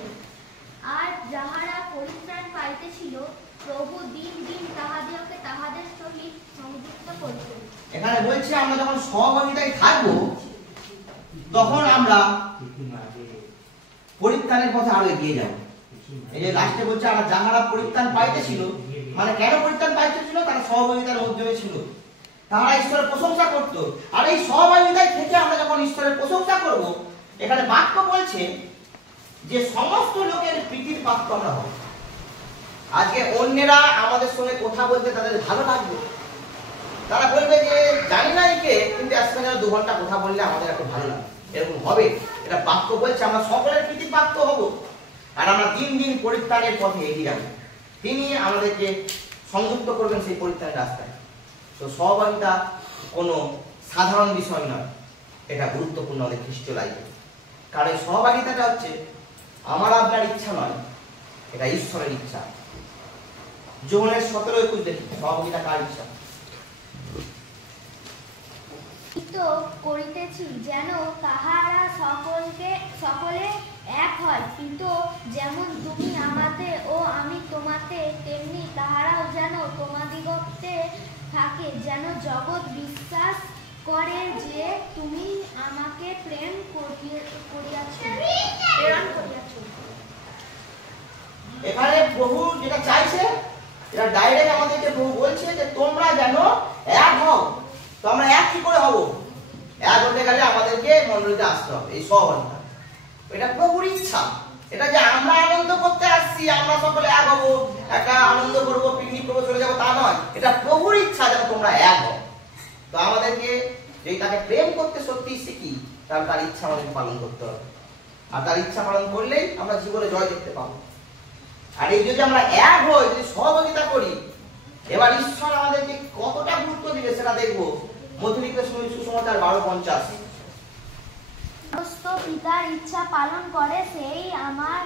আর যাহারা পরিত্রাণ পাইতেছিল, প্রভু দিন দিন তাহাদিগকে তাহাদের সহিত সংযুক্ত করিতেন। এখানে বলছি আমরা যখন সহভাগিতায় থাকবো, তখন আমরা পরিত্রাণের পথে আরো এগিয়ে যাব। এই যে লাস্টে বলছে যাহারা পরিত্রাণ পাইতেছিল, মানে কেন পরিত্রাণ পাইতেছিল? তারা সহভাগিতার মাধ্যমে ছিল। তারা ঈশ্বরের প্রশংসা করত। আর এই সহভাগিতায় থেকে আমরা যখন ঈশ্বরের প্রশংসা করব, এখানে বাক্য বলছে যে সমস্ত লোকের প্রীতির পাত্র আমরা হব। আজকে অন্যেরা আমাদের সঙ্গে কথা বলতে তাদের ভালো লাগবে, তারা বলবে যে জানি না একে, কিন্তু আজকে 2 ঘন্টা কথা বললে আমাদের একটু ভালো লাগে, এরকম হবে। এটা বাক্য বলছে আমরা সকলের প্রীতির পাত্র হব, আর আমরা দিন দিন পরিত্রাণের পথে এগিয়ে যাব। তিনি আমাদেরকে সংযুক্ত করবেন সেই পরিত্রাণের রাস্তায়। তো সহভাগিতা কোনো সাধারণ বিষয় নয়, এটা গুরুত্বপূর্ণ আমাদের খ্রিস্টীয় লাইফে। কারণ এই সহভাগিতাটা হচ্ছে আমার আপনার ইচ্ছা নয়, এটা ঈশ্বরের ইচ্ছা। যোহনের 17:21 দেখি, সহভাগিতা কার ইচ্ছা? তো করিতেছি যেন তাহারা সকলে এক হয়, কিন্তু যেমন তুমি আমাতে ও আমি তোমাতে, তেমনি তাহারাও যেন তোমাদিগতে থাকে, যেন জগৎ বিশ্বাস করে যে তুমি আমাকে প্রেরণ করিয়াছ। এখানে প্রভু যেটা চাইছে, এটা ডাইরেক্ট আমাদেরকে প্রভু বলছে যে তোমরা যেন এক হও। তো আমরা এক কি করে হব? এক হতে গেলে আমাদেরকে মণ্ডলীতে আসতে হবে, এই সহভাগিতা। এটা প্রভুর ইচ্ছা। এটা যে আমরা আনন্দ করতে আসছি, আমরা সকলে এক হবো, একটা আনন্দ করবো, পিকনিক করবো, চলে যাবো, তা নয়। এটা প্রভুর ইচ্ছা যেন তোমরা এক হও। তো আমাদেরকে যদি তাকে প্রেম করতে সত্যি শিখি, তাহলে তার ইচ্ছা আমাদেরকে পালন করতে হবে। আর তার ইচ্ছা পালন করলেই আমরা জীবনে জয় দেখতে পাবো। আর এই যদি আমরা এক হই, যদি সহযোগিতা করি, এবার ঈশ্বর আমাদেরকে কতটা গুরুত্ব দিবে সেটা দেখবো। মথুলিকে সুসমাচার 12:50। সমস্ত পিতার ইচ্ছা পালন করে সেই আমার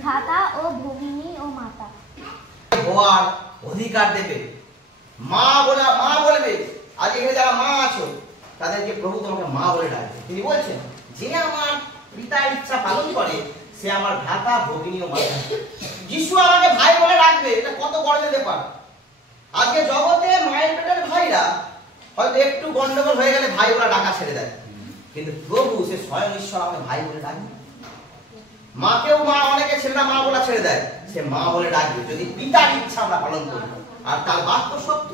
ভ্রাতা ও ভগিনী ও মাতা হওয়ার অধিকার দেবে। মা বলবে। আজ এখানে যারা মা আছো তাদেরকে প্রভু তোমাকে মা বলে ডাকবে। তিনি বলছেন যে আমার পিতার ইচ্ছা পালন করে সে আমার ভ্রাতা, ভগিনী ও মাতা। যিশু আমাকে ভাই বলে ডাকবে, এটা কত গর্বের ব্যাপার। আজকে জগতে মায়ের পেটের ভাইরা হয়তো একটু গন্ডগোল হয়ে গেলে ভাই বলে ডাকা ছেড়ে দেয়, কিন্তু প্রভু সে স্বয়ং ঈশ্বর আমাকে ভাই বলে ডাকবে। মাকেও মা, অনেকে ছেলেরা মা বলা ছেড়ে দেয়, সে মা বলে ডাকবে যদি পিতার ইচ্ছা আমরা পালন করি। আর তার বাক্য সত্য।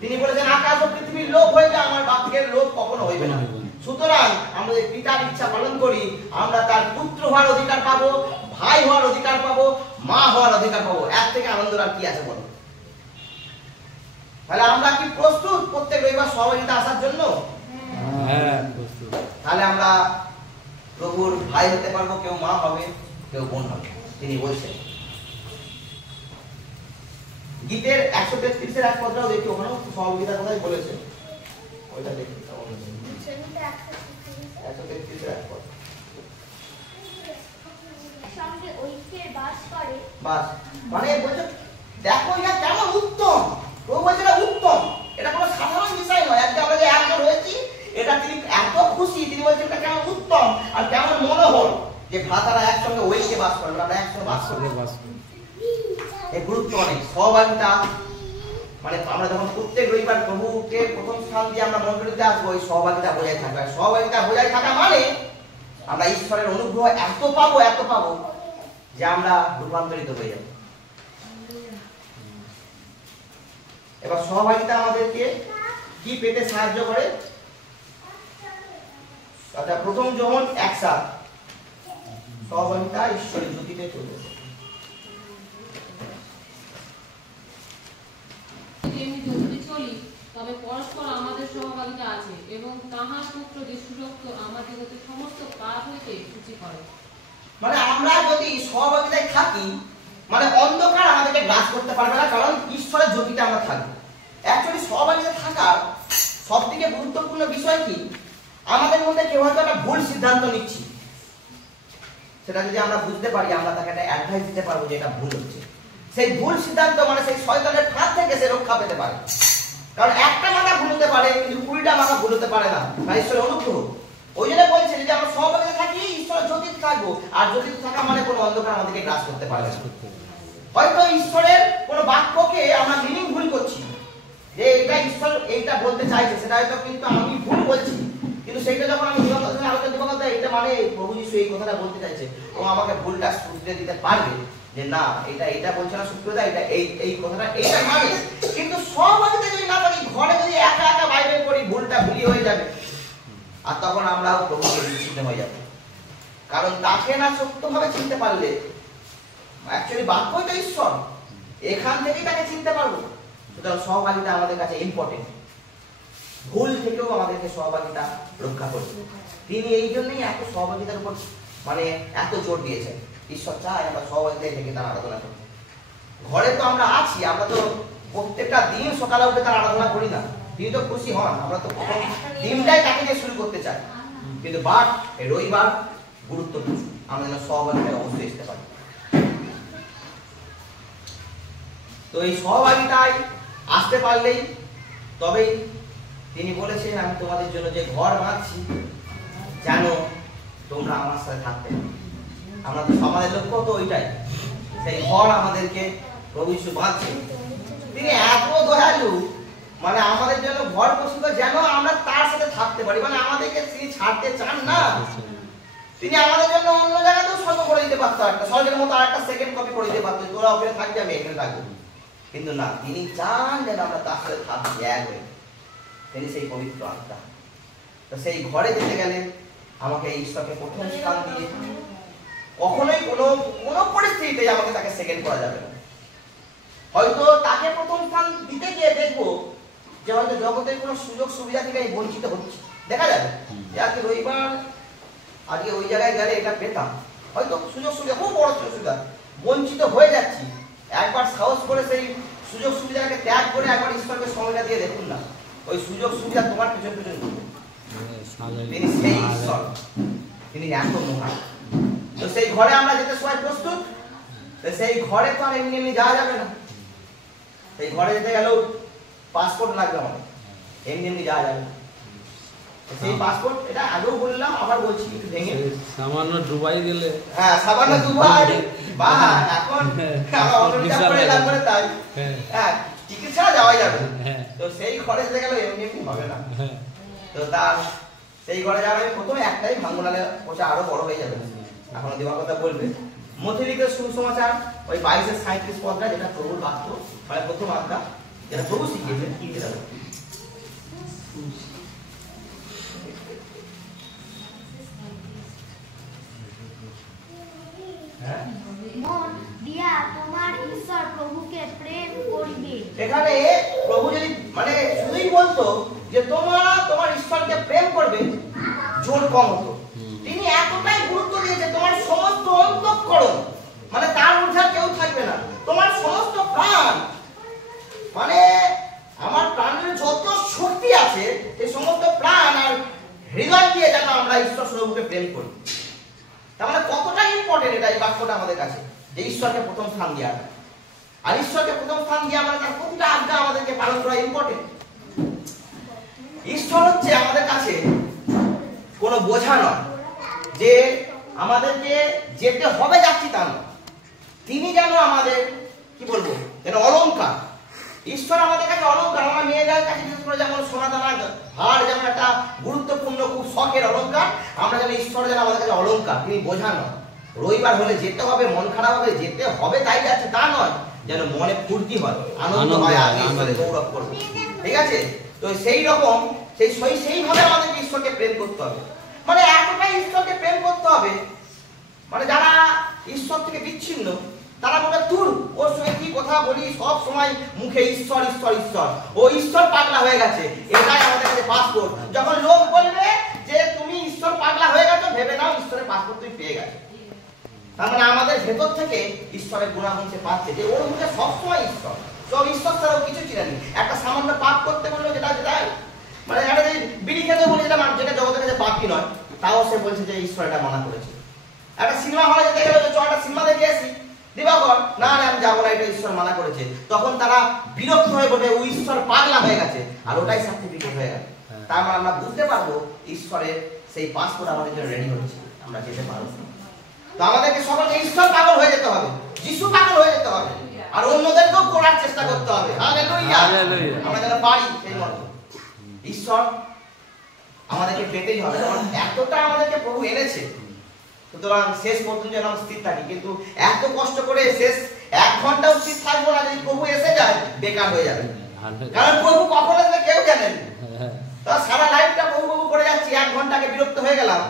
তিনি বলেছেন আকাশ ও পৃথিবীর লোভ হয়ে যায়, আমার বাক্যের লোভ কখনো হইবে না। সুতরাং আমরা যদি পিতার ইচ্ছা পালন করি, আমরা তার পুত্র হওয়ার অধিকার পাবো, ভাই হওয়ার অধিকার পাবো, মা হওয়ার অধিকার পাবো। এর থেকে আনন্দ আর কি আছে বলো? তাহলে আমরা কি প্রস্তুত প্রত্যেক রবিবার সহযোগিতা আসার জন্য? হ্যাঁ, প্রস্তুত। তাহলে আমরা প্রভুর ভাই হতে পারবো, কেউ মা হবে, কেউ বোন হবে। তিনি বলছেন গীতের 133-এর 1 পদটাও দেখি, ওখানেও সহযোগিতা কোথায় বলেছে ওইটা দেখি। 133-এর 1 পদ। সঙ্গে ঐক্যের বাস করে। বাস মানে বলছে দেখো এটা কেমন উত্তম। প্রভু বলছে এটা উত্তম, এটা কোনো সাধারণ বিষয় নয়। আজকে আমরা যে একজন হয়েছি, এটা তিনি এত খুশি, তিনি বলছেন এটা কেমন উত্তম আর কেমন মনোহর যে ভ্রাতারা একসঙ্গে ঐক্যে বাস করে, আমরা একসঙ্গে বাস করি। এই গুরুত্ব অনেক। সহভাগিতা মানে আমরা যখন প্রত্যেক রবিবার প্রভুকে প্রথম স্থান দিয়ে আমরা মণ্ডলীতে আসবো, এই সহভাগিতা বজায় থাকবে। আর সহভাগিতা বজায় থাকা মানে আমরা ঈশ্বরের অনুগ্রহ এত পাবো যে আমরা রূপান্তরিত হয়ে যাব। এবার সহভাগিতা আমাদেরকে কি পেতে সাহায্য করে? আচ্ছা, প্রথম যোহন 1:7। সহভাগিতা ঈশ্বরের জ্যোতিতে চলেছে। তেমনি যদি চলি, তবে পরস্পর আমাদের সহভাগিতা আছে, এবং তাহার পুত্র যীশু রক্ত আমাদিগকে সমস্ত পাপ হইতে সূচি করে। মানে আমরা যদি সহভাগিতায় থাকি, মানে অন্ধকার আমাদেরকে গ্রাস করতে পারবে না, কারণ ঈশ্বরের জ্যোতিতে আমরা থাকবো। অ্যাকচুয়ালি সহভাগিতা থাকার সবথেকে গুরুত্বপূর্ণ বিষয় কি? আমাদের মধ্যে কেউ হয়তো একটা ভুল সিদ্ধান্ত নিচ্ছি, সেটা যদি আমরা বুঝতে পারি, আমরা তাকে একটা অ্যাডভাইস দিতে পারবো যে এটা ভুল হচ্ছে। সেই ভুল সিদ্ধান্ত মানে সেই শয়তানের ফাঁদ থেকে সে রক্ষা পেতে পারে। কারণ একটা মাথা ভুল হতে পারে, কিন্তু 20টা মাথা ভুল হতে পারে না। তাই ঈশ্বরের অনুগ্রহ। ওই জন্য বলছে যে আমরা সহভাগিতা থাকি, ঈশ্বরের জ্যোতিতে থাকবো। আর জ্যোতিতে থাকা মানে কোনো অন্ধকার আমাদেরকে গ্রাস করতে পারবে না। হয়তো ঈশ্বরের কোনো বাক্যকে আমরা মিনিং ভুল করছি, যে এটা ঈশ্বর এইটা বলতে চাইছে, সেটা হয়তো কিন্তু আমি ভুল বলছি, কিন্তু সেইটা যখন আমি আলোচনা দিব কথা, এটা মানে প্রভু যিশু এই কথাটা বলতে চাইছে, ও আমাকে ভুলটা শুধরে দিতে পারবে যে না, এটা বলছে না সুপ্রিয়তা, এটা এই কথাটা এইটা মানে। কিন্তু সহভাগিতা যদি না থাকি, ঘরে যদি একা একা বাইবেল পড়ি, ভুলটা ভুলি হয়ে যাবে, আর তখন আমরাও প্রভুকে বিচ্ছিন্ন হয়ে যাবো। কারণ তাকে না সত্যভাবে চিনতে পারলে, অ্যাকচুয়ালি বাক্যই তো ঈশ্বর, এখান থেকেই তাকে চিনতে পারবো। সুতরাং সহভাগিতা আমাদের কাছে ইম্পর্টেন্ট। ভুল থেকেও আমাদেরকে সহভাগিতা রক্ষা করবে। তিনি এই জন্যই এত সহভাগিতার উপর মানে এত জোর দিয়েছেন। ঈশ্বর চায় আমরা সহভাগিতায় থেকে তার আরাধনা করি। ঘরে তো আমরা আছি, আমরা তো প্রত্যেকটা দিন সকালে উঠে তার আরাধনা করি না। তিনি তো খুশি হন, আমরা তো প্রথম দিনটাই তাকে দিয়ে শুরু করতে চাই। কিন্তু বাট রবিবার গুরুত্বপূর্ণ, আমরা যেন সহভাগিতায় অবশ্যই আসতে পারি। তো এই সহভাগিতায় আসতে পারলেই তবেই তিনি বলেছেন, আমি তোমাদের জন্য যে ঘর বাঁধছি জানো তোমরা আমার সাথে থাকতে। আমরা তো আমাদের লক্ষ্য তো ওইটাই, সেই ঘর আমাদেরকে প্রভু যিশু বাঁধছে। তিনি এত দয়ালু, মানে আমাদের জন্য ঘর প্রস্তুত যেন আমরা তার সাথে থাকতে পারি। মানে আমাদেরকে তিনি ছাড়তে চান না। তিনি আমাদের জন্য অন্য জায়গাতেও স্বর্গ করে দিতে পারতো, একটা স্বর্গের মতো আরেকটা সেকেন্ড কপি করে দিতে পারতো, তোরা ওখানে থাকবি আমি এখানে থাকবো। কিন্তু না, তিনি চান যেন আমরা তার সাথে থাকি এক হয়ে। তিনি সেই পবিত্র আত্মা। তো সেই ঘরে যেতে গেলে আমাকে ঈশ্বরকে প্রথম স্থান দিয়ে কখনোই কোনো পরিস্থিতিতে আমাকে তাকে সেকেন্ড করা যাবে না। হয়তো তাকে প্রথম স্থান দিতে গিয়ে দেখবো যে হয়তো জগতের কোনো সুযোগ সুবিধা থেকে আমি বঞ্চিত হচ্ছি। দেখা যাবে যে আজকে রবিবার, আজকে ওই জায়গায় গেলে এটা পেতাম, হয়তো সুযোগ সুবিধা, খুব বড় সুযোগ সুবিধা, বঞ্চিত হয়ে যাচ্ছি। একবার সাহস করে সেই সুযোগ সুবিধাকে ত্যাগ করে একবার ঈশ্বরকে সময়টা দিয়ে দেখুন না, ওই সুযোগ সুবিধা তোমার পেছন পেছন করবে। তিনি সেই ঈশ্বর, তিনি এত মহান। তো সেই ঘরে আমরা যেতে সবাই প্রস্তুত। তো সেই ঘরে তো আর এমনি এমনি যাওয়া যাবে না। সেই ঘরে যেতে গেলেও পাসপোর্ট লাগবে আমাদের, এমনি এমনি যাওয়া যাবে না। সেই পাসপোর্ট, এটা আগেও বললাম, আবার বলছি একটু ভেঙে, সামান্য দুবাই গেলে, হ্যাঁ সামান্য দুবাই বা এখন আমরা অটোরিকশা করে এলাম করে তাই, হ্যাঁ টিকিট ছাড়া যাওয়া যাবে। তো সেই ঘরে যেতে গেলে এমনি এমনি হবে না। তো তার সেই ঘরে যাওয়ার আমি প্রথমে একটাই ভাঙ্গনালে ওটা আরো বড় হয়ে যাবে, এখন দেওয়ার কথা বলবে। মথিলিকের সুসমাচার ওই 22-37 পদটা, যেটা প্রভুর বাক্য, মানে প্রথম আজ্ঞা, যেটা প্রভু শিখিয়েছেন, কি যেটা মন দিয়া তোমার ঈশ্বর প্রভুকে প্রেম করিবে। এখানে প্রভু যদি মানে শুধুই বলতো যে তোমরা তোমার ঈশ্বরকে প্রেম করবে, জোর কম হতো। তিনি এতটাই গুরুত্ব দিয়েছে, তোমার সমস্ত অন্তঃকরণ, মানে তার ঊর্ধ্বে কেউ থাকবে না, তোমার সমস্ত প্রাণ, মানে আমার প্রাণের যত শক্তি আছে এই সমস্ত প্রাণ আর হৃদয় দিয়ে যেন আমরা ঈশ্বর প্রভুকে প্রেম করি। তার মানে কতটা ইম্পর্টেন্ট এটা, এই বাক্যটা আমাদের কাছে, যে ঈশ্বরকে প্রথম স্থান দেওয়া। আর ঈশ্বরকে প্রথম স্থান দেওয়া মানে তার প্রতিটা আজ্ঞা আমাদেরকে পালন করা ইম্পর্টেন্ট। ঈশ্বর হচ্ছে আমাদের কাছে কোনো বোঝা নয়, যে আমাদেরকে যেতে হবে যাচ্ছি তা নয়। তিনি যেন আমাদের কি বলবো, যেন অলংকার। ঈশ্বর আমাদের কাছে অলংকার। আমার মেয়েদের কাছে বিশেষ করে যেমন সোনা দানা হার যেমন একটা গুরুত্বপূর্ণ খুব শখের অলংকার, আমরা যেন ঈশ্বর যেন আমাদের কাছে অলংকার। তিনি বোঝা নয়। রবিবার হলে যেতে হবে, মন খারাপ হবে, যেতে হবে তাই যাচ্ছে তা নয়, যেন মনে ফুর্তি হয়, আনন্দ হয়, আমি ঈশ্বরের গৌরব করবো। ঠিক আছে? তো সেই রকম সেইভাবে আমাদেরকে ঈশ্বরকে প্রেম করতে হবে। মানে এতটাই ঈশ্বরকে প্রেম করতে হবে, মানে যারা ঈশ্বর থেকে বিচ্ছিন্ন তারা বলে তুই ওর সঙ্গে কি কথা বলি, সব সময় মুখে ঈশ্বর ঈশ্বর ঈশ্বর, ও ঈশ্বর পাগলা হয়ে গেছে। এটাই আমাদের কাছে পাসপোর্ট। যখন লোক বলবে যে তুমি ঈশ্বর পাগলা হয়ে গেছো, ভেবে নাও ঈশ্বরের পাসপোর্ট তুমি পেয়ে গেছো। তার মানে আমাদের ভেতর থেকে ঈশ্বরের গুণাগুণ সে পাচ্ছে, যে ওর মুখে সবসময় ঈশ্বর, সব ঈশ্বর ছাড়াও কিছু চিনি। একটা সামান্য পাপ করতে বললো, যেটা মানে একটা বিড়ি খেতে বলি, যেটা জগতের কাছে পাপই নয়, তাও সে বলছে যে ঈশ্বর এটা মানা করেছে। একটা সিনেমা হলে যেতে গেলে একটা সিনেমা দেখে আসি, দিবাকর না না আমি যাবো না, এটা ঈশ্বর মানা করেছে। তখন তারা বিরক্ত হয়ে বলে ও ঈশ্বর পাগলা হয়ে গেছে, আর ওটাই সার্টিফিকেট হয়ে গেল। তার মানে আমরা বুঝতে পারবো ঈশ্বরের সেই পাসপোর্ট আমাদের জন্য রেডি হচ্ছে, আমরা যেতে পারবো। তো আমাদেরকে সকলকে ঈশ্বর পাগল হয়ে যেতে হবে, যিশু পাগল হয়ে যেতে হবে, আর অন্যদেরকেও করার চেষ্টা করতে হবে। হালেলুয়া, আমরা যেন পারি সেই মতো। ঈশ্বর আমাদেরকে পেতেই হবে, এতটা আমাদেরকে প্রভু এনেছে। সুতরাং শেষ পর্যন্ত যেন স্থির থাকি, কিন্তু এত কষ্ট করে শেষ 1 ঘন্টাও স্থির থাকবো না, যদি প্রভু এসে যায় বেকার হয়ে যাবে। কারণ প্রভু কখন আসবে কেউ জানেন। তো সারা লাইফটা প্রভু প্রভু করে যাচ্ছি, 1 ঘন্টাকে বিরক্ত হয়ে গেলাম,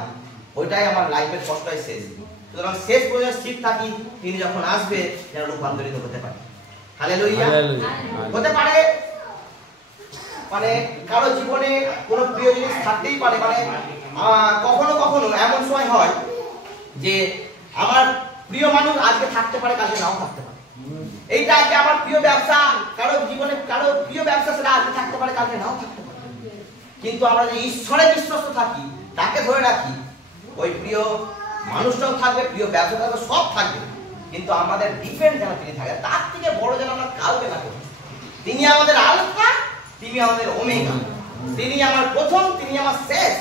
ওইটাই আমার লাইফের কষ্টই শেষ। সুতরাং শেষ পর্যন্ত স্থির থাকি, তিনি যখন আসবে যেন রূপান্তরিত হতে পারে। হালেলুয়া। হতে পারে মানে কারো জীবনে কোনো প্রিয় জিনিস থাকতেই পারে, মানে কখনো কখনো এমন সময় হয় যে আমার প্রিয় মানুষ আজকে থাকতে পারে, কালকে নাও থাকতে পারে। এইটা আজকে আমার প্রিয় ব্যবসা, কারো জীবনে কারো প্রিয় ব্যবসা সেটা আজকে থাকতে পারে, কালকে নাও থাকতে পারে। কিন্তু আমরা যে ঈশ্বরে বিশ্বস্ত থাকি, তাকে ধরে রাখি, ওই প্রিয় মানুষটাও থাকবে, প্রিয় ব্যবসা থাকবে, সব থাকবে, কিন্তু আমাদের ডিপেন্ড যেন তিনি থাকে। তার থেকে বড় যেন আমরা কাউকে না করি। তিনি আমাদের আলফা, তিনি আমাদের ওমেগা, তিনি আমার প্রথম, তিনি আমার শেষ।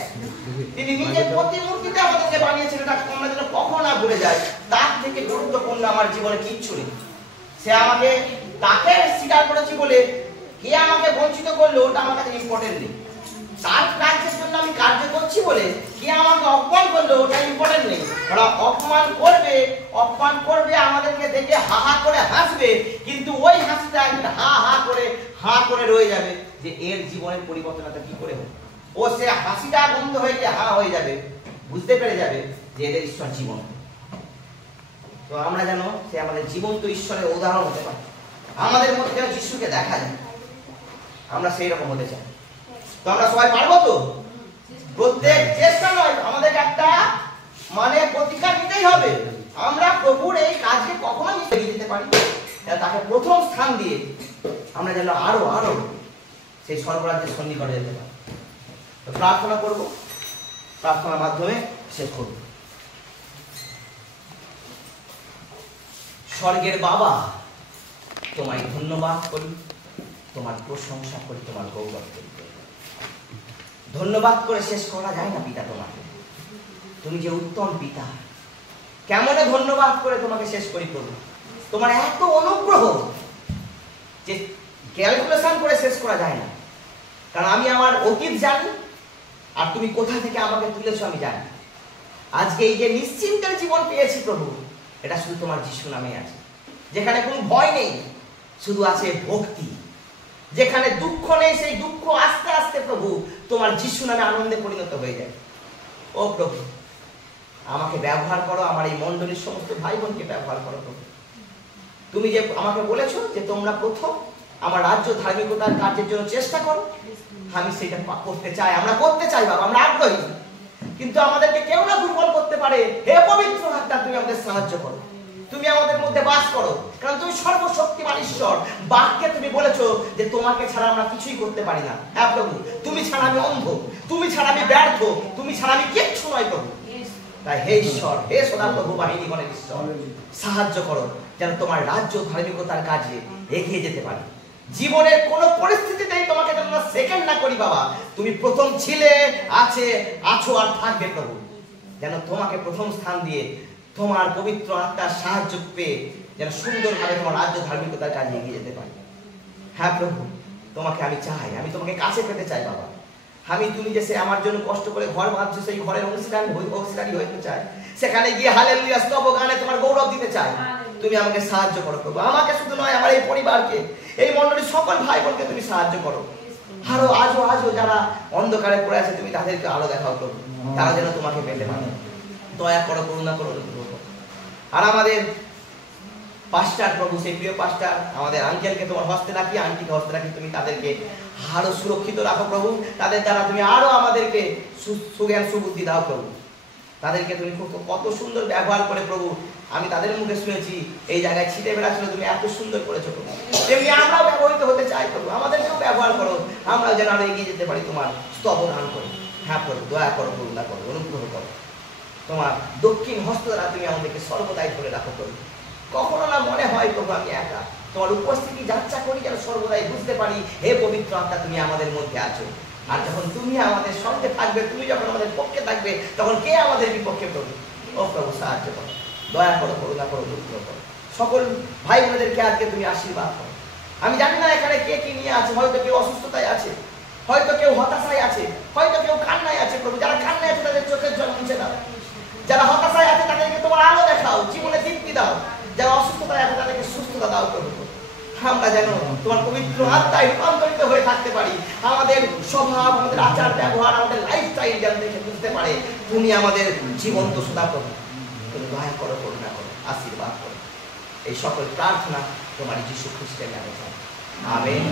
তিনি নিজের প্রতিমূর্তিতে আমাদেরকে বানিয়েছেন, এটা আমরা যেন কখনো না ভুলে যাই। তার থেকে গুরুত্বপূর্ণ আমার জীবনে কিচ্ছু নেই। সে আমাকে তাকে স্বীকার করেছি বলে কে আমাকে বঞ্চিত করলো ওটা আমার কাছে ইম্পর্টেন্ট নেই। তার কাজের জন্য আমি কার্য করছি বলে কে আমাকে অপমান করলো ওটা ইম্পর্টেন্ট নেই। ওরা অপমান করবে, আমাদেরকে দেখে হা হা করে হাসবে, কিন্তু ওই হাসিটা একদিন হা করে রয়ে যাবে যে এর জীবনের পরিবর্তনটা কি করে হবে। ও সে হাসিটা বন্ধ হয়ে গিয়ে হা হয়ে যাবে, বুঝতে পেরে যাবে যে এদের ঈশ্বর জীবন। তো আমরা যেন সে আমাদের জীবন্ত ঈশ্বরের উদাহরণ হতে পারি, আমাদের মধ্যে যেন যিশুকে দেখা যায়, আমরা সেই রকম হতে চাই। তো আমরা সবাই পারবো তো? প্রত্যেক চেষ্টা নয়, আমাদেরকে একটা মানে প্রতিজ্ঞা নিতেই হবে। আমরা প্রভুর এই কাজকে কখনোই এগিয়ে দিতে পারি, তাকে প্রথম স্থান দিয়ে আমরা যেন আরো সেই স্বর্গরাজ্যের সন্নিকটে যেতে পারি। তো প্রার্থনা করব, প্রার্থনার মাধ্যমে শেষ করব। স্বর্গের বাবা, তোমায় ধন্যবাদ করি, তোমার প্রশংসা করি, তোমার গৌরব করি। ধন্যবাদ করে শেষ করা যায় না পিতা তোমাকে, তুমি যে উত্তম পিতা। কেমনে ধন্যবাদ করে তোমাকে শেষ করি প্রভু? তোমার এত অনুগ্রহ যে ক্যালকুলেশন করে শেষ করা যায় না। কারণ আমি আমার অতীত জানি, আর তুমি কোথা থেকে আমাকে তুলেছো আমি জানি। আজকে এই যে নিশ্চিন্তের জীবন পেয়েছি প্রভু, এটা শুধু তোমার যিশু নামে আছে, যেখানে কোনো ভয় নেই, শুধু আছে ভক্তি। যেখানে দুঃখ নেই, সেই দুঃখ আস্তে আস্তে প্রভু তোমার যিশু নামে আনন্দে পরিণত হয়ে যায়। ও প্রভু, আমাকে ব্যবহার করো, আমার এই মণ্ডলীর সমস্ত ভাই বোনকে ব্যবহার করো প্রভু। তুমি যে আমাকে বলেছো যে তোমরা প্রথম আমার রাজ্য ধার্মিকতার কাজের জন্য চেষ্টা করো, আমি সেটা করতে চাই, আমরা করতে চাই বাবা, আমরা আগ্রহী। কিন্তু আমাদেরকে কেউ না দুর্বল করতে পারে। হে পবিত্র আত্মা, তুমি আমাদের সাহায্য করো, তুমি আমাদের মধ্যে বাস করো, কারণ তুমি সর্বশক্তিমান ঈশ্বর। বাক্যে তুমি বলেছো যে তোমাকে ছাড়া আমরা কিছুই করতে পারি না। হ্যাঁ প্রভু, তুমি ছাড়া আমি অন্ধ, তুমি ছাড়া আমি ব্যর্থ, তুমি ছাড়া আমি কিচ্ছু নয় প্রভু। তাই হে ঈশ্বর, হে সদা প্রভু বাহিনীগণের ঈশ্বর, সাহায্য করো যেন তোমার রাজ্য ধার্মিকতার কাজে এগিয়ে যেতে পারি। জীবনের কোনো পরিস্থিতিতেই তোমাকে যেন সেকেন্ড না করি বাবা। তুমি প্রথম ছিলে, আছো আর থাকবে প্রভু। যেন তোমাকে প্রথম স্থান দিয়ে তোমার পবিত্র আত্মার সাহায্য পেয়ে যেন সুন্দরভাবে তোমার রাজ্য ধার্মিকতার কাজে এগিয়ে যেতে পারি। হ্যাঁ প্রভু, তোমাকে আমি চাই, আমি তোমাকে কাছে পেতে চাই বাবা। তুমি যে সে আমার জন্য কষ্ট করে ঘর বাঁধছো, সেই ঘরের অংশীদারি হইতে চাই, সেখানে গিয়ে হালেলুয়া স্তব গানে তোমার গৌরব দিতে চাই। তুমি আমাকে সাহায্য করো প্রভু, আমাকে শুধু নয়, আমার এই পরিবারকে, এই মণ্ডলীর সকল ভাই বোনকে তুমি সাহায্য করো। আরো আজও যারা অন্ধকারে পড়ে আছে, তুমি তাদেরকে আলো দেখাও প্রভু, তারা যেন তোমাকে পেতে পারে। দয়া করো, করুণা করো। আর আমাদের পাস্টার প্রভু, সেই প্রিয় পাস্টার আমাদের আঙ্কেলকে তোমার হস্তে রাখি, আন্টিকে হস্তে রাখি, তুমি তাদেরকে আরো সুরক্ষিত রাখো প্রভু। তাদের দ্বারা তুমি আরো আমাদেরকে সুজ্ঞান সুবুদ্ধি দাও প্রভু। তাদেরকে তুমি কত সুন্দর ব্যবহার করে প্রভু, আমি তাদের মুখে শুনেছি এই জায়গায় ছিটে বেড়াচ্ছিল, তুমি এত সুন্দর করেছো প্রভু। তেমনি আমরাও ব্যবহৃত হতে চাই প্রভু, আমাদেরকেও ব্যবহার করো, আমরা যেন আরো এগিয়ে যেতে পারি তোমার স্তব দান করে। হ্যাঁ প্রভু, দয়া করো, করুণা করো, অনুগ্রহ করো। তোমার দক্ষিণ হস্ত দ্বারা তুমি আমাদেরকে সর্বদাই ধরে রাখো প্রভু। কখনো না মনে হয় প্রভু আমি একা, তোমার উপস্থিতি যাত্রা করি যেন সর্বদাই বুঝতে পারি হে পবিত্র আত্মা তুমি আমাদের মধ্যে আছো। আর যখন তুমি আমাদের সঙ্গে থাকবে, তুমি যখন আমাদের পক্ষে থাকবে, তখন কে আমাদের বিপক্ষে প্রভু? ও প্রভু, সাহায্য করো, দয়া করো, করুণা করো, অনুগ্রহ করো। সকল ভাই বোনেদেরকে আজকে তুমি আশীর্বাদ করো। আমি জানি না এখানে কে কি নিয়ে আছে, হয়তো কেউ অসুস্থতায় আছে, হয়তো কেউ হতাশায় আছে, হয়তো কেউ কান্নায় আছে প্রভু। যারা কান্নায় আছে তাদের চোখের জল মুছে দাও, যারা হতাশায় আছে তাদেরকে তোমার আলো দেখাও, জীবনে তৃপ্তি দাও, যারা অসুস্থতায় আছে তাদেরকে সুস্থতা দাও প্রভু। আমরা যেন তোমার পবিত্র আত্মায় রূপান্তরিত হয়ে থাকতে পারি, আমাদের স্বভাব, আমাদের আচার ব্যবহার, আমাদের লাইফস্টাইল যেন দেখে বুঝতে পারে তুমি আমাদের জীবন্ত সদা প্রভু। তুমি দয়া করো, করুণা করো, আশীর্বাদ করো। এই সকল প্রার্থনা তোমার যীশু খ্রিস্টের নামে চাই, আমেন।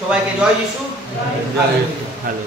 সবাইকে জয় যীশু। হ্যালো।